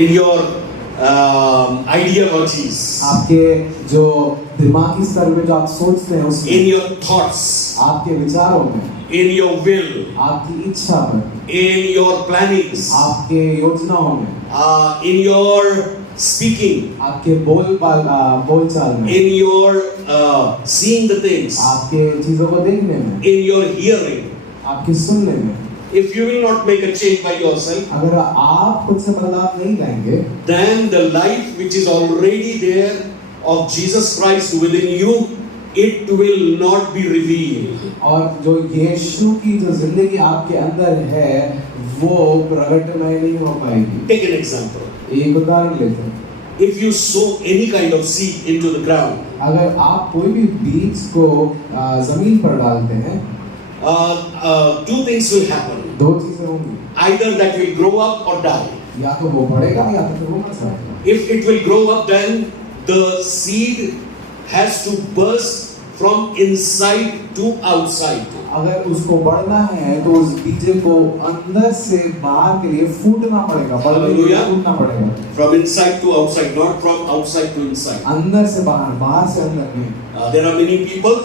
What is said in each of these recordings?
in your ideologies, आपके जो दिमागी स्तर में जो आप सोचते हैं उसमें, in your thoughts, आपके विचारों में, in your will, आपकी इच्छा में, in your plannings, आपके योजनाओं में, in your speaking, आपके बोलचाल में, in your seeing the things, आपके चीजों को देखने में, in your hearing. आपके सुनने में। If you will not make a change by yourself, अगर आप खुद से बदलाव नहीं लाएंगे, then the life which is already there of Jesus Christ within you, it will not be revealed. और जो यीशु की जो जिंदगी आपके अंदर है वो प्रकटमय नहीं हो पाएगी। Take an example. एक उदाहरण लेते हैं। If you sow any kind of seed into the ground, अगर आप कोई भी बीज को जमीन पर डालते हैं, two things will happen. दो चीजें होंगी, Either that will grow up or die. या तो वो बढ़ेगा या तो फिर वो मर जाएगा। If it will grow up, then the seed has to burst from inside to outside. अगर उसको बढ़ना है तो उस बीज को अंदर से बाहर के लिए फूटना पड़ेगा, बढ़ने के लिए फूटना पड़ेगा। From inside to outside, not from outside to inside. अंदर से बाहर, बाहर से अंदर में। There are many people,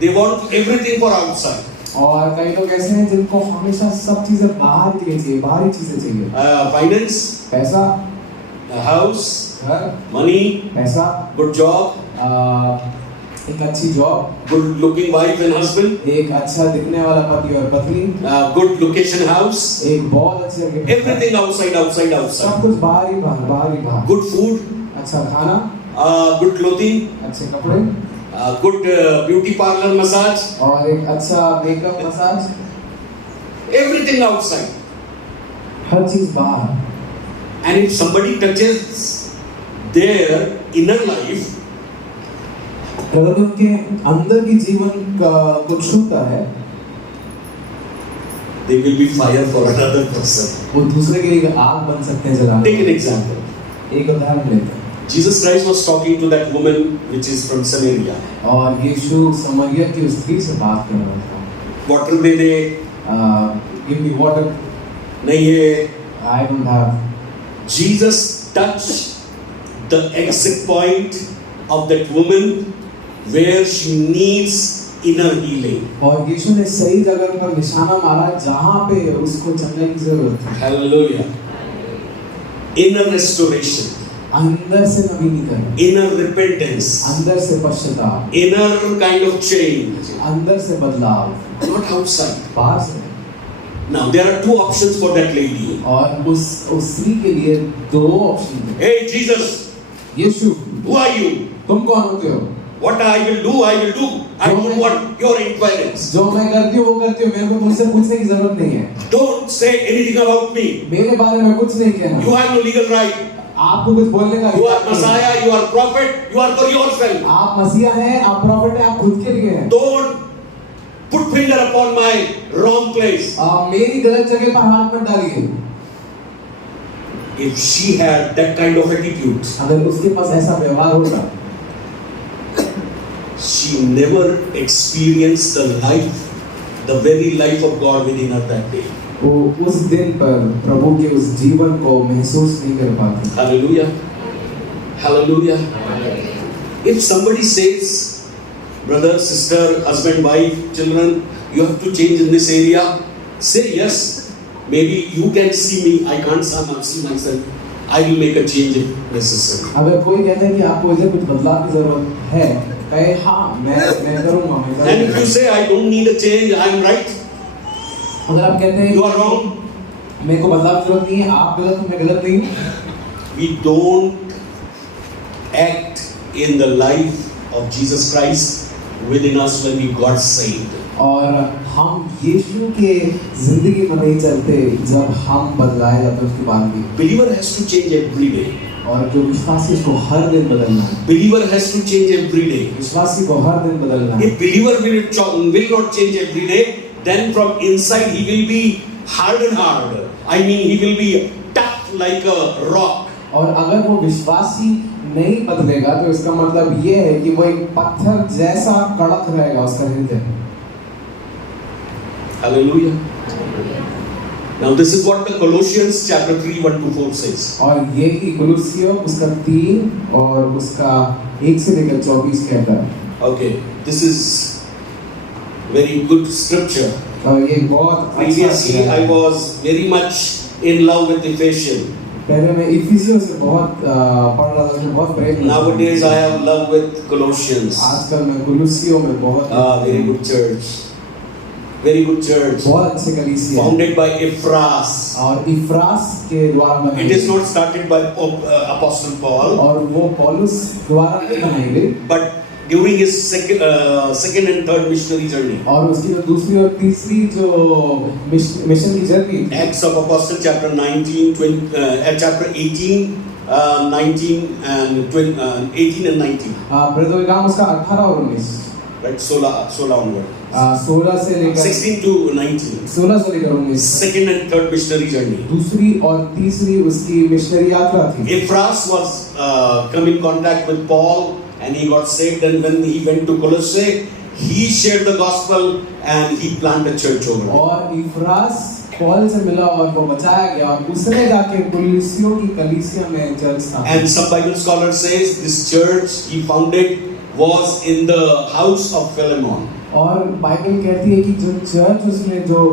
they want everything for outside. और कई लोग ऐसे हैं जिनको हमेशा सब चीजें बाहर के लिए चाहिए, बाहरी चीजें चाहिए। Finance, पैसा, house, घर, money, पैसा, good job, एक अच्छी job, good looking wife and husband, एक अच्छा दिखने वाला पति और पत्नी, good location house, एक बहुत अच्छी जगह, everything outside, outside, outside. सब कुछ बाहर ही बाहर, बाहर ही बाहर। Good food, अच्छा खाना, good clothing, अच्छे कपड़े, good beauty parlor massage, और एक अच्छा मेकअप मसाज, everything outside. हर चीज बाहर। And if somebody touches their inner life, अगर उनके अंदर की जीवन को छूता है, they will be fire for another person. वो दूसरे के लिए आग बन सकते हैं जलाने। Take an example. एक उदाहरण लेते हैं। Jesus Christ was talking to that woman which is from Samaria. और यीशु समरिया की उस स्त्री से बात कर रहा था। Water दे दे, Give me water. नहीं है। I don't have. Jesus touched the exit point of that woman where she needs inner healing. और यीशु ने सही जगह पर निशाना मारा जहाँ पे उसको चंगाई की जरूरत है। Hallelujah. Inner restoration. अंदर से नवीनीकरण, inner repentance, अंदर से पश्चाताप, inner kind of change, अंदर से बदलाव, not outside. बाहर से। Now there are two options for that lady. और उस स्त्री के लिए दो ऑप्शन थे। Hey Jesus, Yeshu, who are you? तुम कौन होते हो? What I will do, I will do. I don't want your inquiries. जो मैं करती हूँ वो करती हूँ, मेरे को तुमसे पूछने की जरूरत नहीं है। Don't say anything about me. मेरे बारे में कुछ नहीं कहना। You have no legal right. आपको कुछ बोलने का You are Messiah, you are prophet, you are for yourself. आप मसीहा हैं, आप प्रॉफिट हैं, आप खुद के लिए हैं। Don't put finger upon my wrong place. मेरी गलत जगह पर हाथ मत डालिए। If she had that kind of attitude, अगर उसके पास ऐसा व्यवहार होता, she never experienced the life, the very life of God within her that day. वो उस दिन पर प्रभु के उस जीवन को महसूस नहीं कर पाती। Hallelujah. Hallelujah. If somebody says, brother, sister, husband, wife, children, you have to change in this area, say yes. Maybe you can see me, I can't see myself. I will make a change if necessary. अगर कोई कहता है कि आपको इधर कुछ बदलाव की जरूरत है, कहे हाँ मैं करूँगा। And if you say I don't need a change, I am right. अगर आप कहते हैं You are wrong. मेरे को बदलाव की जरूरत नहीं है, आप गलत हो, मैं गलत नहीं हूँ। We don't act in the life of Jesus Christ within us when we got saved. और हम यीशु के जिंदगी में नहीं चलते जब हम बदलाए जाते उसके बाद भी। Believer has to change every day. और जो विश्वासी उसको हर दिन बदलना है। Believer has to change every day. विश्वासी को हर दिन बदलना है। If believer will not change every day, then from inside he will be hard and hard. I mean he will be tough like a rock. और अगर वो विश्वासी नहीं बदलेगा तो इसका मतलब ये है कि वो एक पत्थर जैसा कड़क रहेगा उसका हृदय। Hallelujah. Now this is what the Colossians chapter 3 1 to 4 says. और ये ही कुलुस्सियों उसका 3 और उसका 1 से लेकर 24 कहता है। Okay, this is very good scripture. और ये बहुत Previously I was very much in love with Ephesians. पहले मैं इफिसियों से बहुत पढ़ रहा था, उसमें बहुत प्रेम। Nowadays I have love with Colossians. आजकल मैं कुलुस्सियों में बहुत Very good church. Very good church. बहुत अच्छे कलीसिया Founded by Ephras. और इफ्रास के द्वारा बनाई It is not started by Apostle Paul, और वो पौलुस द्वारा नहीं बनाई गई, but during his second and third missionary journey. और उसकी जो दूसरी और तीसरी जो मिशन की जर्नी थी, Acts of Apostle chapter 19, 20, chapter 18, 19 and 20, 18 and 19. प्रेरितों के काम उसका 18 और 19, Right, 16 onward. 16 से लेकर 16 to 19. 16 से लेकर 19 Second and third missionary journey. दूसरी और तीसरी उसकी मिशनरी यात्रा थी। Ephras was come in contact with Paul and he got saved, and when he went to Colossae, he shared the gospel and he planted a church over there. और इफ्रास Paul से मिला और वो बचाया गया और उसने जाके कुलुस्सियों की कलीसिया में चर्च स्थापित। And some Bible scholar says this church he founded was in the house of Philemon. और बाइबल कहती है कि जो चर्च उसने जो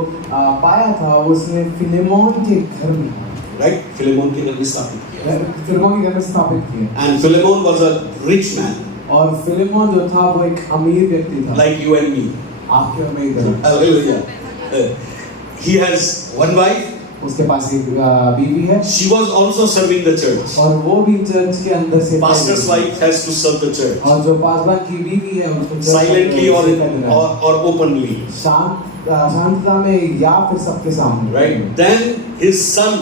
पाया था उसने फिलेमोन के घर में, Right? Philemon के घर में स्थापित किया. फिलेमोन के घर में स्थापित किया। And Philemon was a rich man, और फिलेमोन जो था वो एक अमीर व्यक्ति था, like you and me. आपके और मेरी तरह। Hallelujah. He has one wife. उसके पास एक बीवी है She was also serving the church. और वो भी चर्च के अंदर से Pastor's wife has to serve the church. और जो पासवान की बीवी है उसको Silently or openly. शांतता में या फिर सबके सामने। Right? Then his son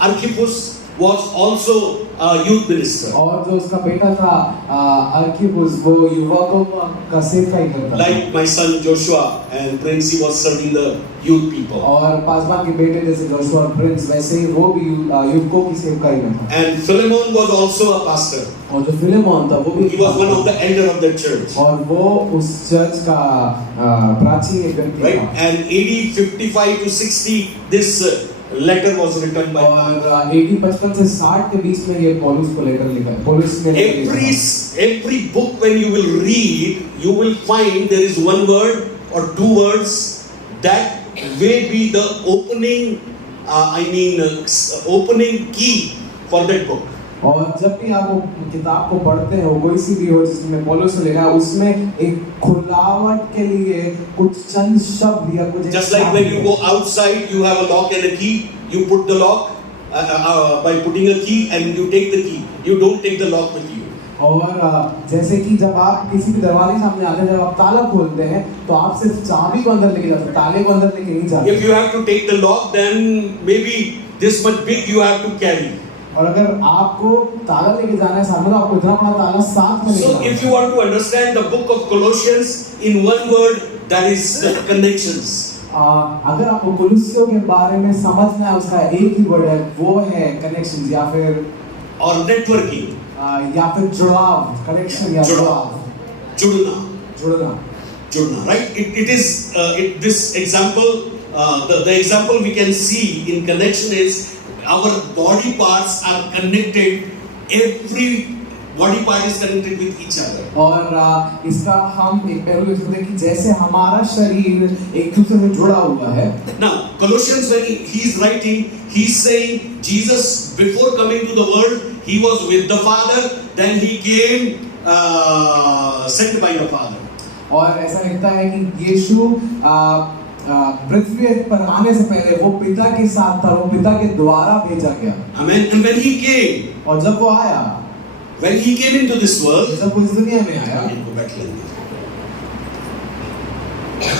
Archippus was also a youth minister. और जो उसका बेटा था अर्किपुस, वो युवकों का सेवकाई करता था। Like my son Joshua and Prince, he was serving the youth people. और पासवान के बेटे जैसे जोशुआ और प्रिंस, वैसे ही वो भी युवकों की सेवकाई में था। And Philemon was also a pastor. और जो फिलेमोन था वो भी He was one of the elder of the church. और वो उस चर्च का प्राचीन एक व्यक्ति Right? था। And AD 55 to 60, this letter was written by Paul. और 55 से 60 के बीच में ये पौलुस को लेकर लिखा है। पौलुस ने Every book when you will read, you will find there is one word or two words that may be the opening, opening key for that book. और जब भी आप वो किताब को पढ़ते हैं, वो कोई सी भी हो जिसमें पौलुस ने लिखा है, उसमें एक खुलावट के लिए कुछ चंद शब्द या कुछ Just like when you go outside, you have a lock and a key. You put the lock by putting a key, and you take the key. You don't take the lock with you. और जैसे कि जब आप किसी भी दरवाजे सामने आते हैं, जब आप ताला खोलते हैं तो आप सिर्फ चाबी को अंदर लेके जाते हैं, ताले को अंदर लेके नहीं जाते। If you have to take the lock, then maybe this much big you have to carry. और अगर आपको ताला लेके जाना है साथ में, तो आपको इतना बड़ा ताला साथ में So if you want to understand the book of Colossians in one word, that is the connections. अगर आपको कुलुस्सियों के बारे में समझना है, उसका एक ही वर्ड है, वो है कनेक्शन या फिर or networking. या फिर जुड़ाव, कनेक्शन या जुड़ाव, जुड़ना, right? It is this example. The example we can see in connection is our body parts are connected. Every body part is connected with each other. और इसका हम एक पहलू देख सकते हैं कि जैसे हमारा शरीर एक दूसरे में जुड़ा हुआ है। Now Colossians, when he is writing, he's saying Jesus before coming to the world, he was with the Father, then he came sent by the Father. और ऐसा लिखता है कि यीशु पृथ्वी पर आने से पहले वो पिता के साथ था, वो पिता के द्वारा भेजा गया। Amen. And when he came, और जब वो आया, when he came into this world, जब वो इस दुनिया में आया,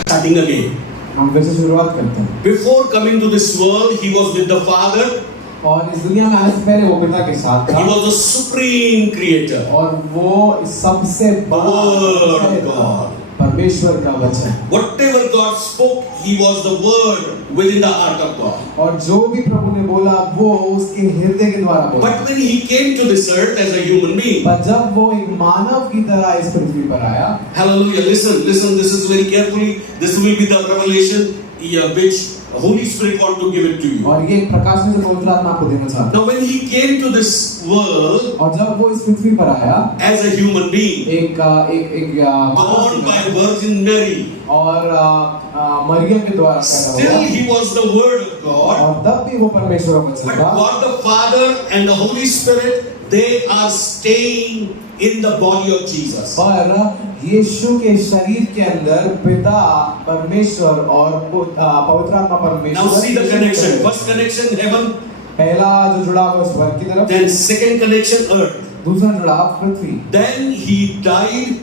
starting again. हम फिर से शुरुआत करते हैं। Before coming to this world, he was with the Father. और इस दुनिया में आने से पहले वो पिता के साथ था। He was the supreme creator. और वो सबसे बड़ा परमेश्वर का वचन। Whatever God spoke, he was the word within the heart of God. और जो भी प्रभु ने बोला वो उसके हृदय के द्वारा बोला। But when he came to this earth as a human being, पर जब वो एक मानव की तरह इस पृथ्वी पर आया, hallelujah, listen, this is very carefully, this will be the revelation which The Holy Spirit want to give it to you. और ये एक प्रकाश है जो पवित्र आत्मा आपको देना चाहता Now when he came to this world है। और जब वो इस पृथ्वी पर आया as a human being, born by Virgin Mary, और मरियम के द्वारा पैदा still हुआ, he was the Word of God. और तब भी वो परमेश्वर का वचन But था। God the Father and the Holy Spirit, they are staying in the body of Jesus. पर यीशु के शरीर के अंदर पिता परमेश्वर और पवित्र आत्मा परमेश्वर। Now see the connection. First connection heaven, पहला जो जुड़ाव है स्वर्ग की तरफ, then second connection earth. दूसरा जुड़ाव पृथ्वी। Then he died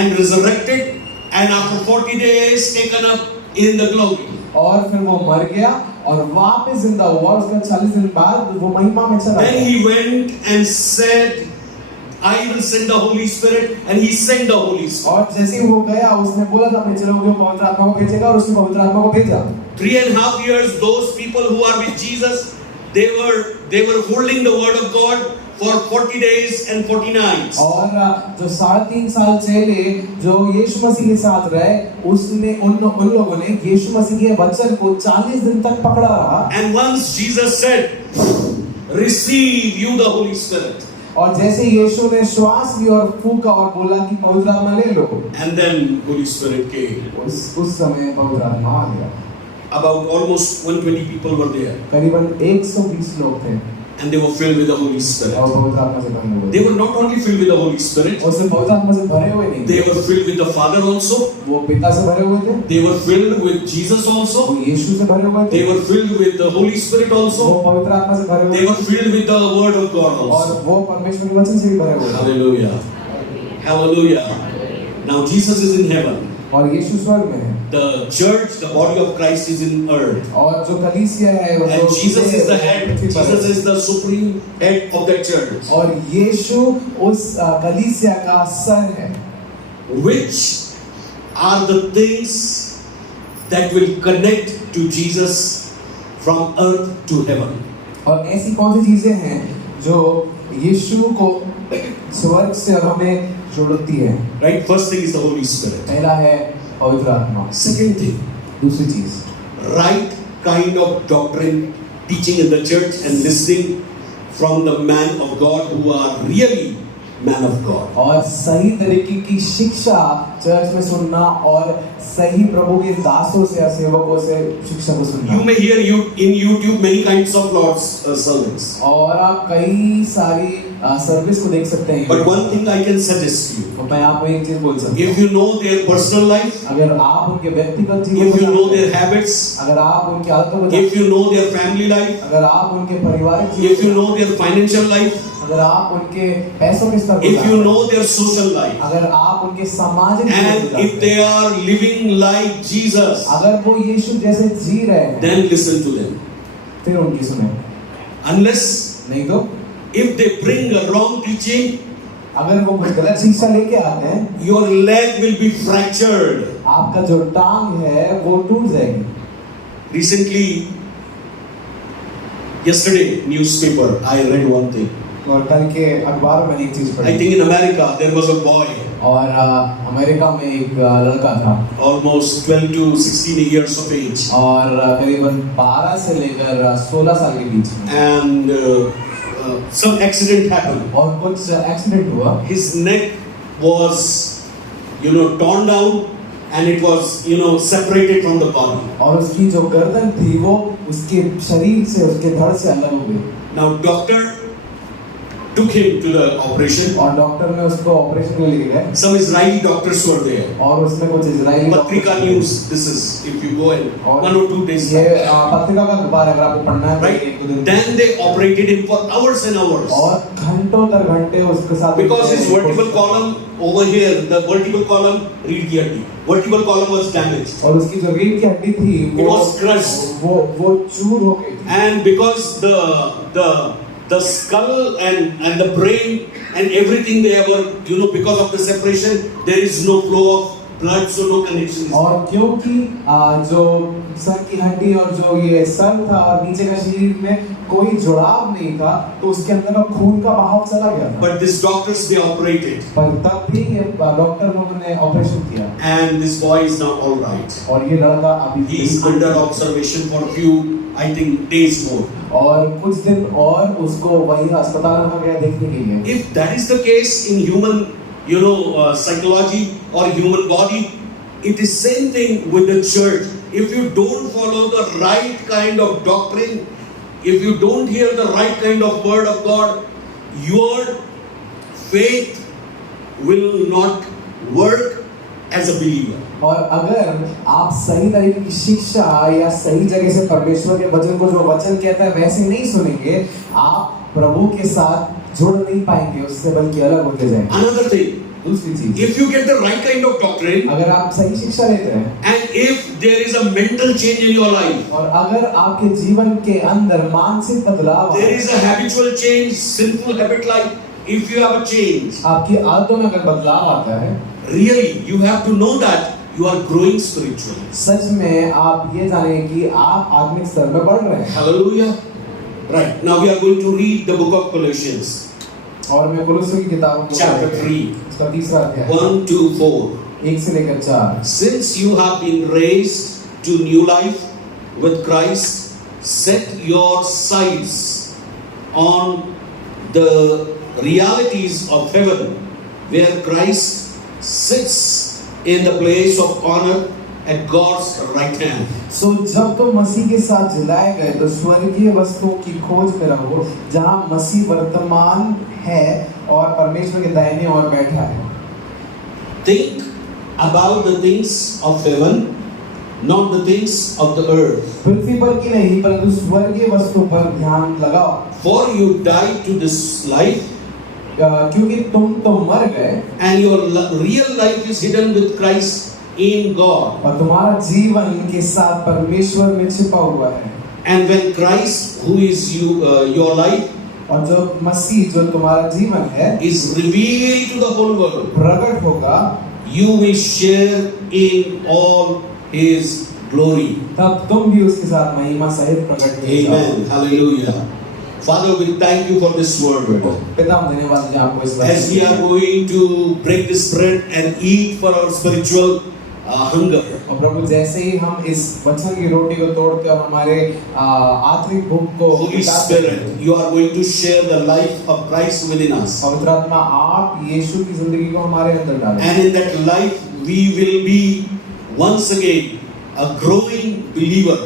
and resurrected, and after 40 days taken up in the glory. और फिर वो मर गया और वापस जिंदा हुआ। उसका 40 दिन बाद वो महिमा में चला Then गया। he went and said, I will send the Holy Spirit, and he sent the Holy Spirit. और जैसे ही वो गया उसने बोला था मैं चलूंगा पवित्र आत्मा को भेजेगा और उसने पवित्र आत्मा को भेजा। 3.5 years, those people who are with Jesus, they were holding the word of God for 40 days and 40 nights. और जो 3.5 साल चेले जो यीशु मसीह के साथ रहे, उसने उन लोगों ने यीशु मसीह के वचन को 40 दिन तक पकड़ा रहा। And once Jesus said, receive you the Holy Spirit. और जैसे यीशु ने श्वास लिया और फूंका और बोला कि पवित्र आत्मा ले लो, And then Holy Spirit came. उस समय पवित्र आत्मा आ गया। About almost 120 people were there, करीबन 120 लोग थे and they were filled with the Holy और Spirit. पवित्र आत्मा से भरे हुए They थे। were not only filled with the Holy Spirit, और सिर्फ पवित्र आत्मा से भरे हुए नहीं they थे, were filled with the Father also. वो पिता से भरे हुए थे, They were filled with Jesus वो also. यीशु से भरे हुए थे, They were filled with the Holy Spirit वो also. पवित्र आत्मा से भरे They हुए were filled with the Word of God थे और also. वो परमेश्वर के वचन से भी भरे हुए थे। Hallelujah. Hallelujah. Now Jesus is in heaven. और यीशु स्वर्ग में है The church, the body of Christ is in earth. और जो कलीसिया है वो And Jesus is the head. पृथ्वी पर है। Jesus is the supreme head of the church. और यीशु उस कलीसिया का सर है। Which are the things that will connect to Jesus from earth to heaven? और ऐसी कौन सी चीजें हैं जो यीशु को स्वर्ग से और हमें जोड़ती है? Right? First thing is the Holy Spirit. पहला है पवित्र आत्मा। Second thing, दूसरी चीज right kind of doctrine, teaching in the church and listening from the man of God who are really man of God. और सही तरीके की शिक्षा चर्च में सुनना और सही प्रभु के दासों से या सेवकों से शिक्षा को सुनना। You may hear in YouTube many kinds of Lord's sermons. और आप कई सारी सर्विस को देख सकते हैं। But one thing I can suggest you, तो मैं आपको एक चीज बोल सकता हूँ, if you know their personal life, अगर आप उनके व्यक्तिगत जीवन if को you know जानते their हैं, habits, अगर आप उनकी आदतों को if जानते you know their family life, हैं, अगर आप उनके पारिवारिक if जीवन you know their financial life, अगर आप उनके पैसों के स्तर को if you जानते हैं, know their social life, अगर आप उनके सामाजिक जीवन को and if जानते they हैं, are living like Jesus, अगर वो यीशु जैसे जी रहे हैं, then listen to them. फिर उनकी सुने। Unless नहीं तो if they bring a wrong teaching, अगर वो कुछ गलत शिक्षा लेके आते हैं, your leg will be fractured. आपका जो टांग है वो टूट जाएगी। Recently, yesterday newspaper, I read one thing. और कल के अखबार में एक चीज I पढ़ी think in America there was a boy, और अमेरिका में एक लड़का था almost 12 to 16 years of age, और करीबन 12 से लेकर 16 साल के बीच में, and some accident happened. और कुछ एक्सीडेंट हुआ। His neck was, torn down, and it was, separated from the body. और उसकी जो गर्दन थी वो उसके शरीर से, उसके धड़ से अलग हो गई। Now doctor took him to the operation. और डॉक्टर ने उसको ऑपरेशन के लिए ले गए Some Israeli doctors were there. और उसमें कुछ Israeli Patrika news. This is if you go in और 1 or 2 days. ये पत्रिका का अखबार अगर आपको पढ़ना है तो Right? एक दो दिन, Then they operated him for hours and hours. और घंटों दर घंटे उसके साथ Because his vertebral column over here, the vertebral column, reed की हड्डी, vertebral column was damaged. और उसकी जो रीढ़ की हड्डी थी It was crushed. वो चूर हो गई थी। And because the skull and the brain and everything they were, because of the separation, there is no flow of blood, so no connection. और क्योंकि जो सर की हड्डी और जो ये सर था और नीचे का शरीर में कोई जुड़ाव नहीं था, तो उसके अंदर का खून का बहाव चला गया था। But these doctors, they operated, पर तब भी ये डॉक्टर लोगों ने ऑपरेशन किया and this boy is now all right. और ये लड़का अभी He is under observation for a few, I think, days more. और कुछ दिन और उसको वही अस्पताल में गया देखने के लिए। If that is the case in human, psychology or human body, it is same thing with the church. If you don't follow the right kind of doctrine, if you don't hear the right kind of word of God, your faith will not work as a believer. और अगर आप सही तरीके की शिक्षा या सही जगह से परमेश्वर के वचन को, जो वचन कहता है वैसे नहीं सुनेंगे, आप प्रभु के साथ जुड़ नहीं पाएंगे उससे, बल्कि अलग होते जाएंगे। Another thing, दूसरी चीज, if you get the right kind of doctrine, अगर आप सही शिक्षा लेते हैं and if there is a mental change in your life, और अगर आपके जीवन के अंदर मानसिक बदलाव, there is a habitual change, sinful habit like, if you have a change, आपकी आदतों में अगर बदलाव आता है, really you have to know that you are growing spiritually. सच में आप ये जानें कि आप आत्मिक स्तर में बढ़ रहे हैं। Hallelujah. Right, now we are going to read the book of Colossians, और मैं कोलोसियों की किताब chapter 3, उसका तीसरा अध्याय 1 to 4. 1 से लेकर 4। Since you have been raised to new life with Christ, set your sights on the realities of heaven, where Christ sits in the place of honor at God's right hand. सो जब तुम मसीह के साथ जिलाए गए तो स्वर्गीय वस्तुओं की खोज में रहो, जहाँ मसीह वर्तमान है और परमेश्वर के दाहिने ओर बैठा है। Think about the things of heaven, not the things of the earth. पृथ्वी पर की नहीं, परंतु स्वर्गीय वस्तु पर ध्यान लगाओ। For you died to this life, क्योंकि तुम तो मर गए and your real life is hidden with Christ in God. और तुम्हारा जीवन के साथ परमेश्वर में छिपा हुआ है। And when Christ, who is your life, और जो मसीह जो तुम्हारा जीवन है is revealed to the whole world, प्रकट होगा, you will share in all His glory. तब तुम भी उसके साथ महिमा सहित प्रकट होगे। Amen. Hallelujah. Father, we thank you for this word. पिता, हम धन्यवाद देते हैं आपको इस As we are going to break this bread and eat for our spiritual hunger. और प्रभु, जैसे ही हम इस वचन की रोटी को तोड़ते और हमारे आत्मिक भूख को, Holy Spirit, you are going to share the life of Christ within us. पवित्र आत्मा, आप यीशु की जिंदगी को हमारे अंदर डालें। And in that life, we will be once again a growing believer.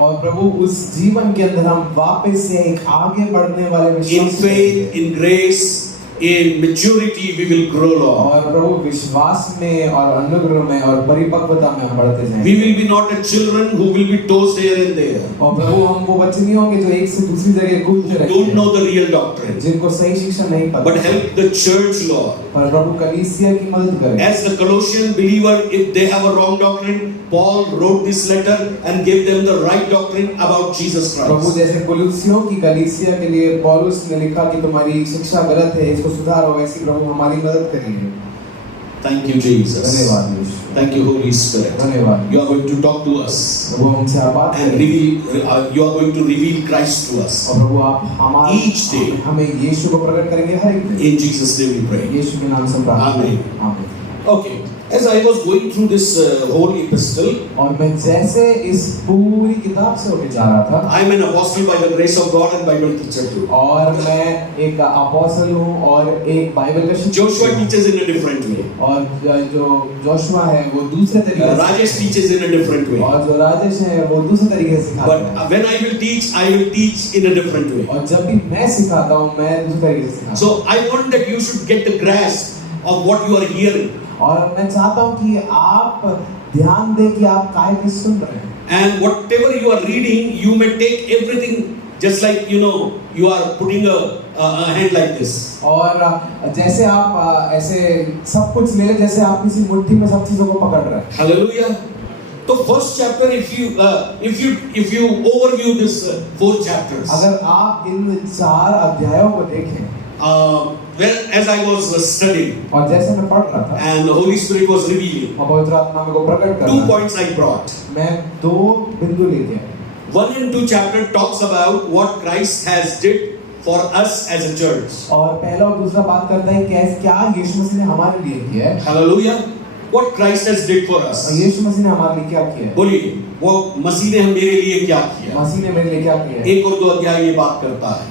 और प्रभु, उस जीवन के अंदर हम वापस से एक आगे बढ़ने वाले In विश्वासी faith, in grace, in maturity, we will grow, Lord. और प्रभु, विश्वास में और अनुग्रह में और परिपक्वता में हम बढ़ते जाएंगे। We will be not a children who will be tossed here and there, और प्रभु, हम वो बच्चे नहीं होंगे जो एक से दूसरी जगह कूदते don't रहेंगे, know the real doctrine, जिनको सही शिक्षा नहीं पता। but help the church, Lord. पर प्रभु, कलीसिया की मदद करें। As the Colossian believer, if they have a wrong doctrine, Paul wrote this letter and gave them the right doctrine about Jesus Prabhu, Christ. जैसे कुलुसियों की कलीसिया के लिए पौलुस ने लिखा कि तुम्हारी शिक्षा गलत है, इसको सुधारो, वैसे प्रभु हमारी मदद करिए। Thank you, Jesus. धन्यवाद यीशु। Thank you, Holy Spirit. धन्यवाद। You are going to talk to us प्रभु, हमसे आप बात and करें you are going to reveal Christ to us. और प्रभु, आप हमारे Each day. हमें यीशु को प्रकट करेंगे हर एक दिन। In Jesus' name we pray. यीशु के नाम से प्रार्थना। Amen. आमीन। Okay. As I was going through this whole epistle, और मैं जैसे इस पूरी किताब से होके जा रहा था, I am an apostle by the grace of God and Bible teacher too. और मैं एक अपोस्टल हूँ और एक बाइबल का शिक्षक Joshua हूँ। teaches in a different way. और जो जोशुआ है वो दूसरे तरीके से, Rajesh teaches in a different way. और जो राजेश है वो दूसरे तरीके से सिखाता But है। when I will teach in a different way. और जब भी मैं सिखाता हूँ, मैं दूसरे तरीके से सिखाता हूँ। So I want that you should get the grasp of what you are hearing. और मैं चाहता हूँ कि आप ध्यान दें कि आप काय में सुन रहे हैं। And whatever you are reading, you may take everything just like you are putting a hand like this. और जैसे आप ऐसे सब कुछ ले, जैसे आप किसी मुट्ठी में सब चीजों को पकड़ रहे हैं। Hallelujah. So first chapter, if you overview this 4 chapters, अगर आप इन 4 अध्यायों को देखें, as I was studying और जैसे मैं पढ़ रहा था and the Holy Spirit was revealing, और पवित्र आत्मा मेरे को प्रकट कर 2 रहा points I brought. था, मैं 2 बिंदु लेके आया। 1 and 2 chapter talks about what Christ has did for us as a church. और पहला और दूसरा बात करता है कैसे क्या यीशु मसीह ने हमारे लिए किया है, Hallelujah. What Christ has did for us. और यीशु मसीह ने हमारे लिए क्या किया है, बोलिए, वो मसीह ने मेरे लिए क्या किया? मसीह ने मेरे लिए क्या किया है। 1 और 2 अध्याय ये बात करता है,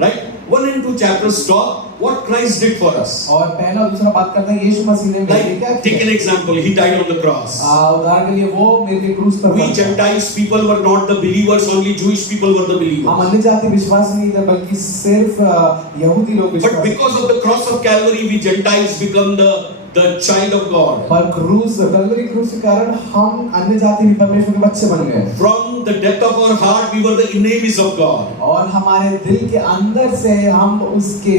right? 1 and 2 chapters talk what Christ did for us. और पहला और दूसरा बात करता है यीशु मसीह ने मेरे लिए क्या Like, take किया an example. He died on the cross. उदाहरण के लिए वो मेरे लिए क्रूस पर We मरा। Gentiles people were not the believers, only Jewish people were the हम believers. अन्य जाति विश्वास नहीं थे बल्कि सिर्फ यहूदी लोग But विश्वास because of the cross of Calvary, we Gentiles become the child of God. पर क्रूस कलवरी क्रूस के कारण हम अन्य जाति भी परमेश्वर के बच्चे बन गए From the depth of our heart, we were the enemies of God. और हमारे दिल के अंदर से हम उसके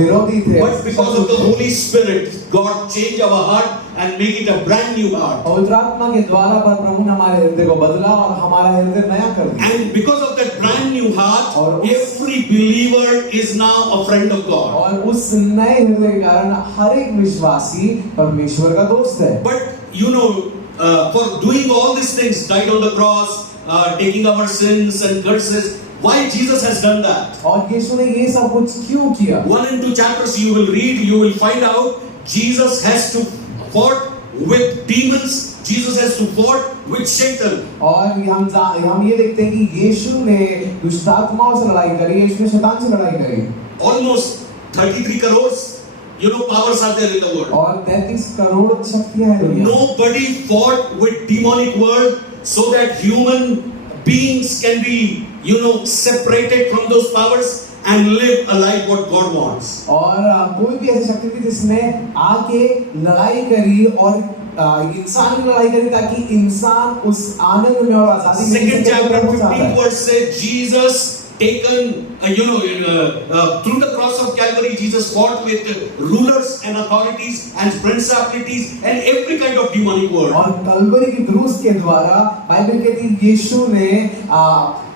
विरोधी थे। But because of the Holy Spirit, God changed our heart and make it a brand new heart. पवित्र आत्मा के द्वारा पर प्रभु ने हमारे हृदय को बदला और हमारा हृदय नया कर दिया। And because of that brand new heart, और every believer is now a friend of God. और उस नए हृदय के कारण हर एक विश्वासी परमेश्वर का दोस्त है। But you know, for doing all these things, died on the cross, taking our sins and curses, why Jesus has done that? और यीशु ने ये सब कुछ क्यों किया? 1 and 2 chapters you will read, you will find out Jesus has to fought with demons. Jesus has to fought with Satan. और हम ये देखते हैं कि यीशु ने दुष्ट आत्माओं से लड़ाई करी, यीशु ने शैतान से लड़ाई करी। Almost 33 crores, you know, powers are there in the world. और 33 करोड़ शक्तियां हैं दुनिया में। Nobody fought with demonic world so that human beings can be, you know, separated from those powers and live a life what God wants. और कोई भी ऐसी शक्ति थी जिसने आके लड़ाई करी और इंसान की लड़ाई करी ताकि इंसान उस आनंद में और आजादी में Second chapter पहुंच जाता 15 है। verse says Jesus taken, through the cross of Calvary, Jesus fought with rulers and authorities and principalities and every kind of demonic world. और कलवरी की क्रूस के द्वारा बाइबल कहती है यीशु ने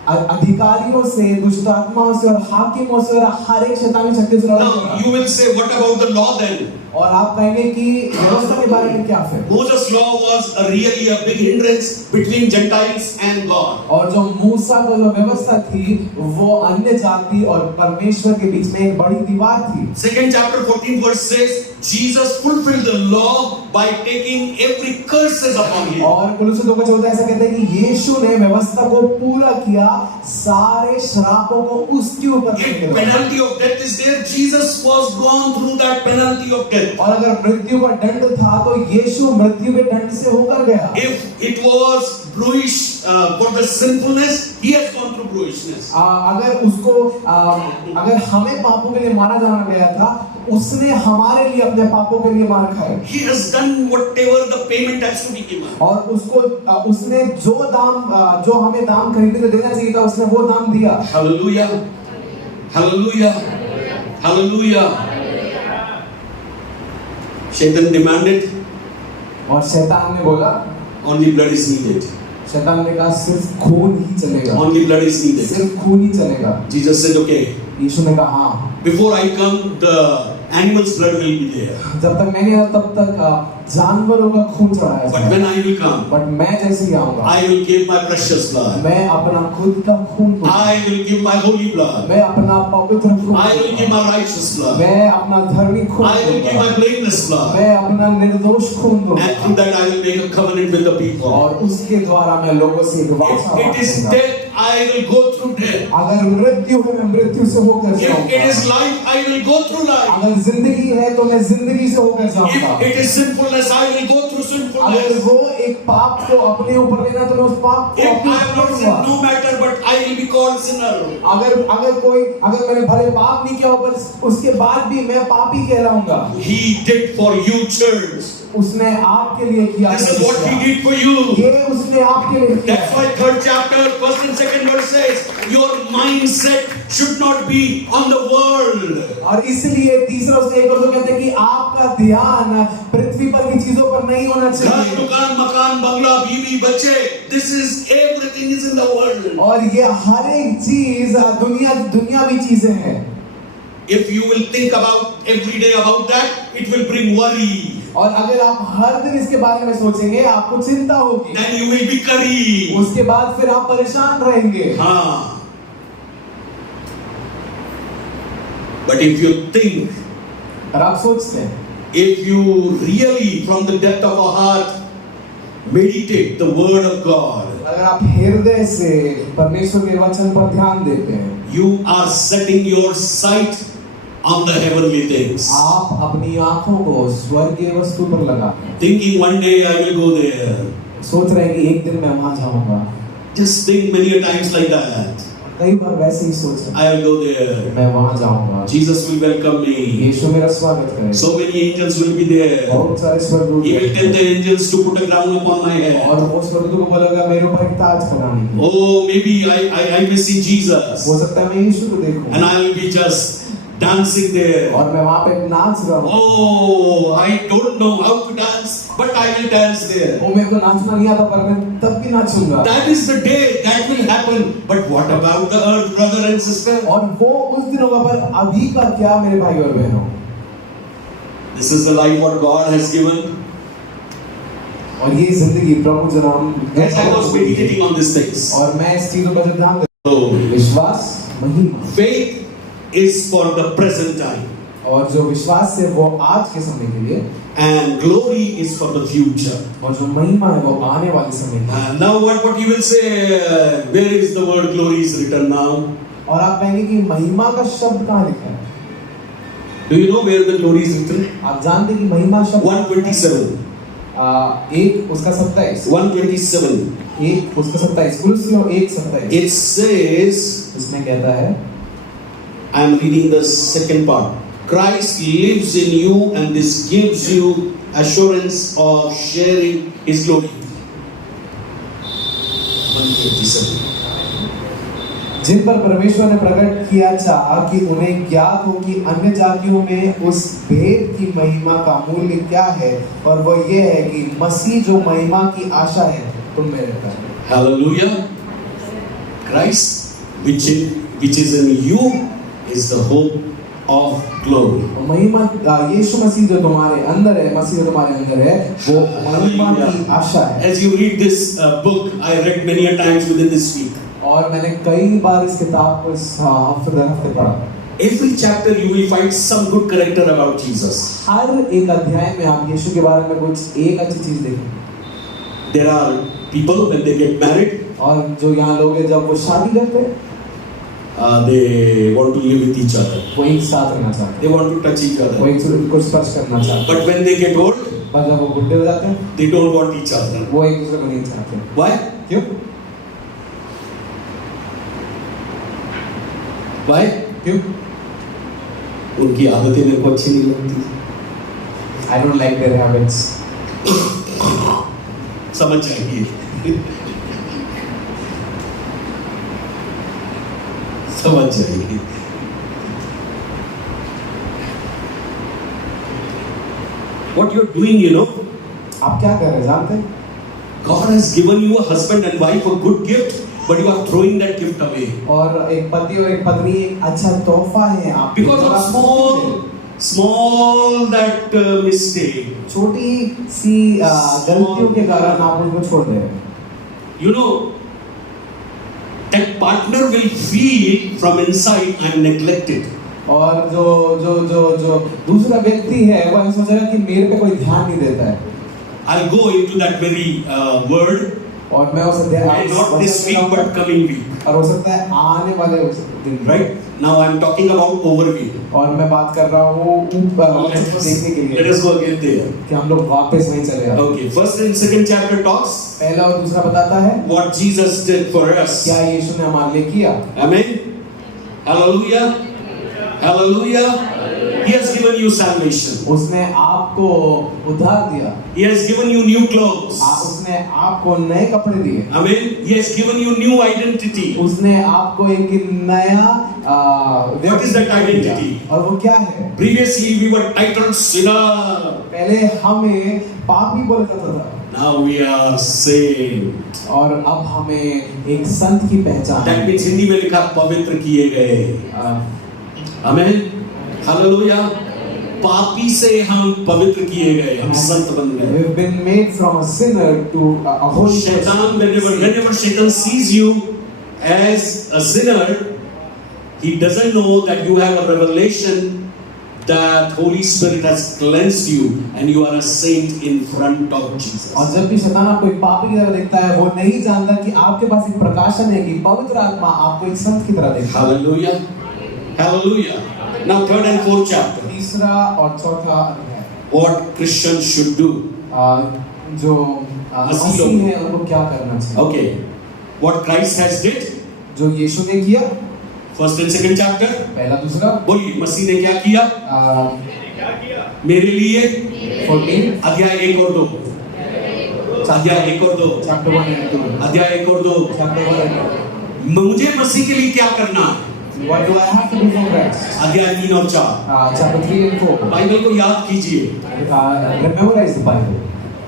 अधिकारियों से, दुष्ट आत्माओं से और हाकिमों से और हर एक शैतानी शक्ति से लड़ा। Now you will say, what about the law then? और आप कहेंगे कि व्यवस्था के बारे में क्या फिर? Moses' law was really a big hindrance between Gentiles and God. और जो मूसा का जो व्यवस्था थी वो अन्य जाति और परमेश्वर के बीच में एक बड़ी दीवार थी। Second chapter 14 verse says Jesus fulfilled the law by taking every curses upon him. और कुलुस्सी 2:14 ऐसा कहता है कि यीशु ने व्यवस्था को पूरा किया, सारे श्रापों को उसके ऊपर If दिया। penalty of death is there, Jesus was gone through that penalty of death. और अगर मृत्यु का दंड था तो यीशु मृत्यु के दंड से होकर गया। If it was bruish for the sinfulness, he has gone through bruishness. अगर उसको अगर हमें पापों के लिए मारा जाना गया था, उसने हमारे लिए अपने पापों के लिए मार खाए। He has done whatever the payment has to be given. और उसको उसने जो हमें दाम खरीदने को देना चाहिए था उसने वो दाम दिया। Hallelujah. Hallelujah. Hallelujah. Satan demanded, और शैतान ने बोला, only blood is needed. शैतान ने कहा सिर्फ खून ही चलेगा, Only blood is needed. सिर्फ खून ही चलेगा। Jesus said, okay, यीशु ने कहा हाँ, before I come, the animal's blood will be there. जब तक मैं नहीं आता तब तक जानवरों का खून चढ़ाया But जाएगा। when I will come, but मैं जैसे ही आऊंगा, I will give my precious blood. मैं अपना खुद का खून दूंगा। I will give my holy blood. मैं अपना पवित्र खून I will give दूंगा। my righteous blood. मैं अपना धर्मी खून I will give दूंगा। my blameless blood. मैं अपना निर्दोष खून And दूंगा। through that I will make a covenant with the people. और उसके द्वारा मैं लोगों से एक वाचा If it is बांधूंगा। death, I will go through death. अगर मृत्यु है मैं मृत्यु से होकर If it जाऊंगा। is life, I will go through life. अगर जिंदगी है तो मैं जिंदगी से होकर जाऊंगा। If it is sinfulness, I will go through अगर sinfulness. वो एक पाप को अपने ऊपर लेना तो मैं उस पाप को If अपने I have ऊपर not लूंगा। sinned, no matter, but I will be called sinner. अगर मैंने भले पाप नहीं किया पर उसके बाद भी मैं पापी कहलाऊंगा। He did for you, church. उसने आपके लिए किया। This is what he did for you. ये उसने आपके लिए किया। That's why third chapter, first and second verse says, your mindset should not be on the world. और इसलिए तीसरा उसने एक और दो कहते हैं कि आपका ध्यान पृथ्वी पर की चीजों पर नहीं होना घर, चाहिए। दुकान, मकान, बंगला, बीवी, बच्चे, this is everything is in the world. और ये हर एक चीज दुनियावी चीजें हैं। if you will think about every day about that, it will bring worry. और अगर आप हर दिन इसके बारे में सोचेंगे आपको चिंता होगी, Then you will be curry. उसके बाद फिर आप परेशान रहेंगे। हाँ. But if you think, और आप सोचते हैं, if you really from the depth of our heart meditate the word of God, अगर आप हृदय से परमेश्वर के वचन पर ध्यान देते हैं, you are setting your sight on the heavenly things. आप अपनी आंखों को स्वर्गीय वस्तु पर लगाते हैं, Thinking one day I will go there. सोच रहे हैं कि एक दिन मैं वहां जाऊंगा। Just think many a times like that. कई बार वैसे ही सोचा, I will go there. मैं वहां जाऊंगा, Jesus will welcome me. यीशु मेरा स्वागत करेगा, So many angels will be there. बहुत सारे स्वर्गदूत He will tell the angels to put a crown upon my head. और वो स्वर्गदूत को बोलेगा मेरे ऊपर एक ताज बनाने की। Oh, maybe I may see Jesus. हो सकता है मैं यीशु को देखूं And I will be just dancing there. और मैं वहां पे नाच रहा हूं। Oh, I don't know how to dance, but I will dance there. वो मेरे को नाचना नहीं आता पर मैं तब भी नाचूंगा। That is the day that will happen. But what about the earth, brother and sister? और वो उस दिन होगा, पर अभी का क्या मेरे भाई और बहनों? This is the life what God has given. और ये जिंदगी प्रभु जो हम As I was meditating on these things. और मैं इस चीजों पर जब ध्यान देता So, हूं, विश्वास महिमा, faith is for the present time. और जो विश्वास है वो आज के समय के लिए, And glory is for the future. और जो महिमा है वो आने वाले समय के लिए। Now what you will say, where is the word glory is written now? और आप कहेंगे कि महिमा का शब्द कहाँ लिखा है? Do you know where the glory is written? आप जानते हैं कि महिमा शब्द 127. एक उसका 27, 127. एक उसका 27, कुलुस्सियों 1:27। It says, इसमें कहता है, I am reading the second part. Christ lives in you and this gives you assurance of sharing his glory. 127. जिन पर परमेश्वर ने प्रकट किया चाहा कि उन्हें ज्ञात हो कि अन्य जातियों में उस भेद की महिमा का मूल्य क्या है, और वो ये है कि मसीह जो महिमा की आशा है तुम में रहता है। Hallelujah. Christ, which is in you, is the hope of glory. और महिमा यीशु मसीह जो तुम्हारे अंदर है, मसीह जो तुम्हारे अंदर है, वो महिमा की आशा है। As you read this book, I read many a times within this week. और मैंने कई बार इस किताब को इस हफ्ते पढ़ा। Every chapter you will find some good character about Jesus. हर एक अध्याय में आप यीशु के बारे में कुछ एक अच्छी चीज देखेंगे। There are people when they get married, और जो यहाँ लोग हैं जब वो शादी करते हैं, they want to live with each other. वो एक साथ रहना चाहते हैं, They want to touch each वो other. एक दूसरे को स्पर्श करना चाहते हैं। But when they get old, पर जब वो बुढ़े हो जाते हैं, they don't want each other. वो एक दूसरे को नहीं चाहते। Why? क्यों? Why? क्यों? उनकी आदतें मेरे को अच्छी नहीं लगती। I don't like their habits. समझ जाएंगे। समझ जाएंगे। What you're doing, you know, आप क्या कर रहे हैं जानते हैं? God has given you a husband and wife a good gift, but you are throwing that gift away. और एक पति और एक पत्नी एक अच्छा तोहफा है आप, Because of small that mistake. छोटी सी गलतियों के कारण आप उनको छोड़ दे रहे हैं। You know, that partner will feel from inside I'm neglected. और जो दूसरा व्यक्ति है वो ऐसा सोचेगा कि मेरे पे कोई ध्यान नहीं देता है। I'll go into that very word. और मैं उस अध्याय Not this week but coming week. और हो सकता है आने वाले दिन, Right? Now I'm talking about overview. और मैं बात कर रहा हूँ देखने के Let लिए us go again there. कि हम लोग वापस वहीं चले जाए। Okay, first and second chapter talks पहला और दूसरा बताता है what Jesus did for us. क्या यीशु ने हमारे लिए किया। Amen. Hallelujah. Hallelujah. He has given you salvation. उसने आपको उद्धार दिया, He has given you new clothes. उसने आपको नए कपड़े दिए, Amen. He has given you new identity. उसने आपको एक नया What is that identity? और वो क्या है? Previously we were titled sinner. पहले हमें पापी बोला जाता था, Now we are saved. और अब हमें एक संत की पहचान। That means हिंदी में लिखा पवित्र किए गए. Amen. हालेलुया। पापी से हम पवित्र किए गए, हम संत बन गए। We've been made from a sinner to a holy person. शैतान whenever Satan sees you as a sinner, he doesn't know that you have a revelation that Holy Spirit has cleansed you and you are a saint in front of Jesus. और जब भी शैतान आपको एक पापी की तरह देखता है, वो नहीं जानता कि आपके पास एक प्रकाशन है, कि पवित्र आत्मा आपको एक संत की तरह देखता है। Hallelujah. Hallelujah. Now third and fourth chapter. तीसरा और चौथा अध्याय। What Christians should do. जो मसीह मसीह है उनको क्या करना चाहिए? Okay. What Christ has did. जो यीशु ने किया, First and second chapter. पहला दूसरा। बोलिए, मसीह ने क्या किया? मेरे लिए 14 अध्याय 1 और 2, अध्याय 1 और 2, chapter 1 and 2, अध्याय 1 और 2। chapter 1 and 2। मुझे मसीह के लिए क्या करना है? What do I have to do for Christ? अध्याय 3 और 4। Chapter 3 and 4। बाइबल को याद कीजिए, Memorize the Bible.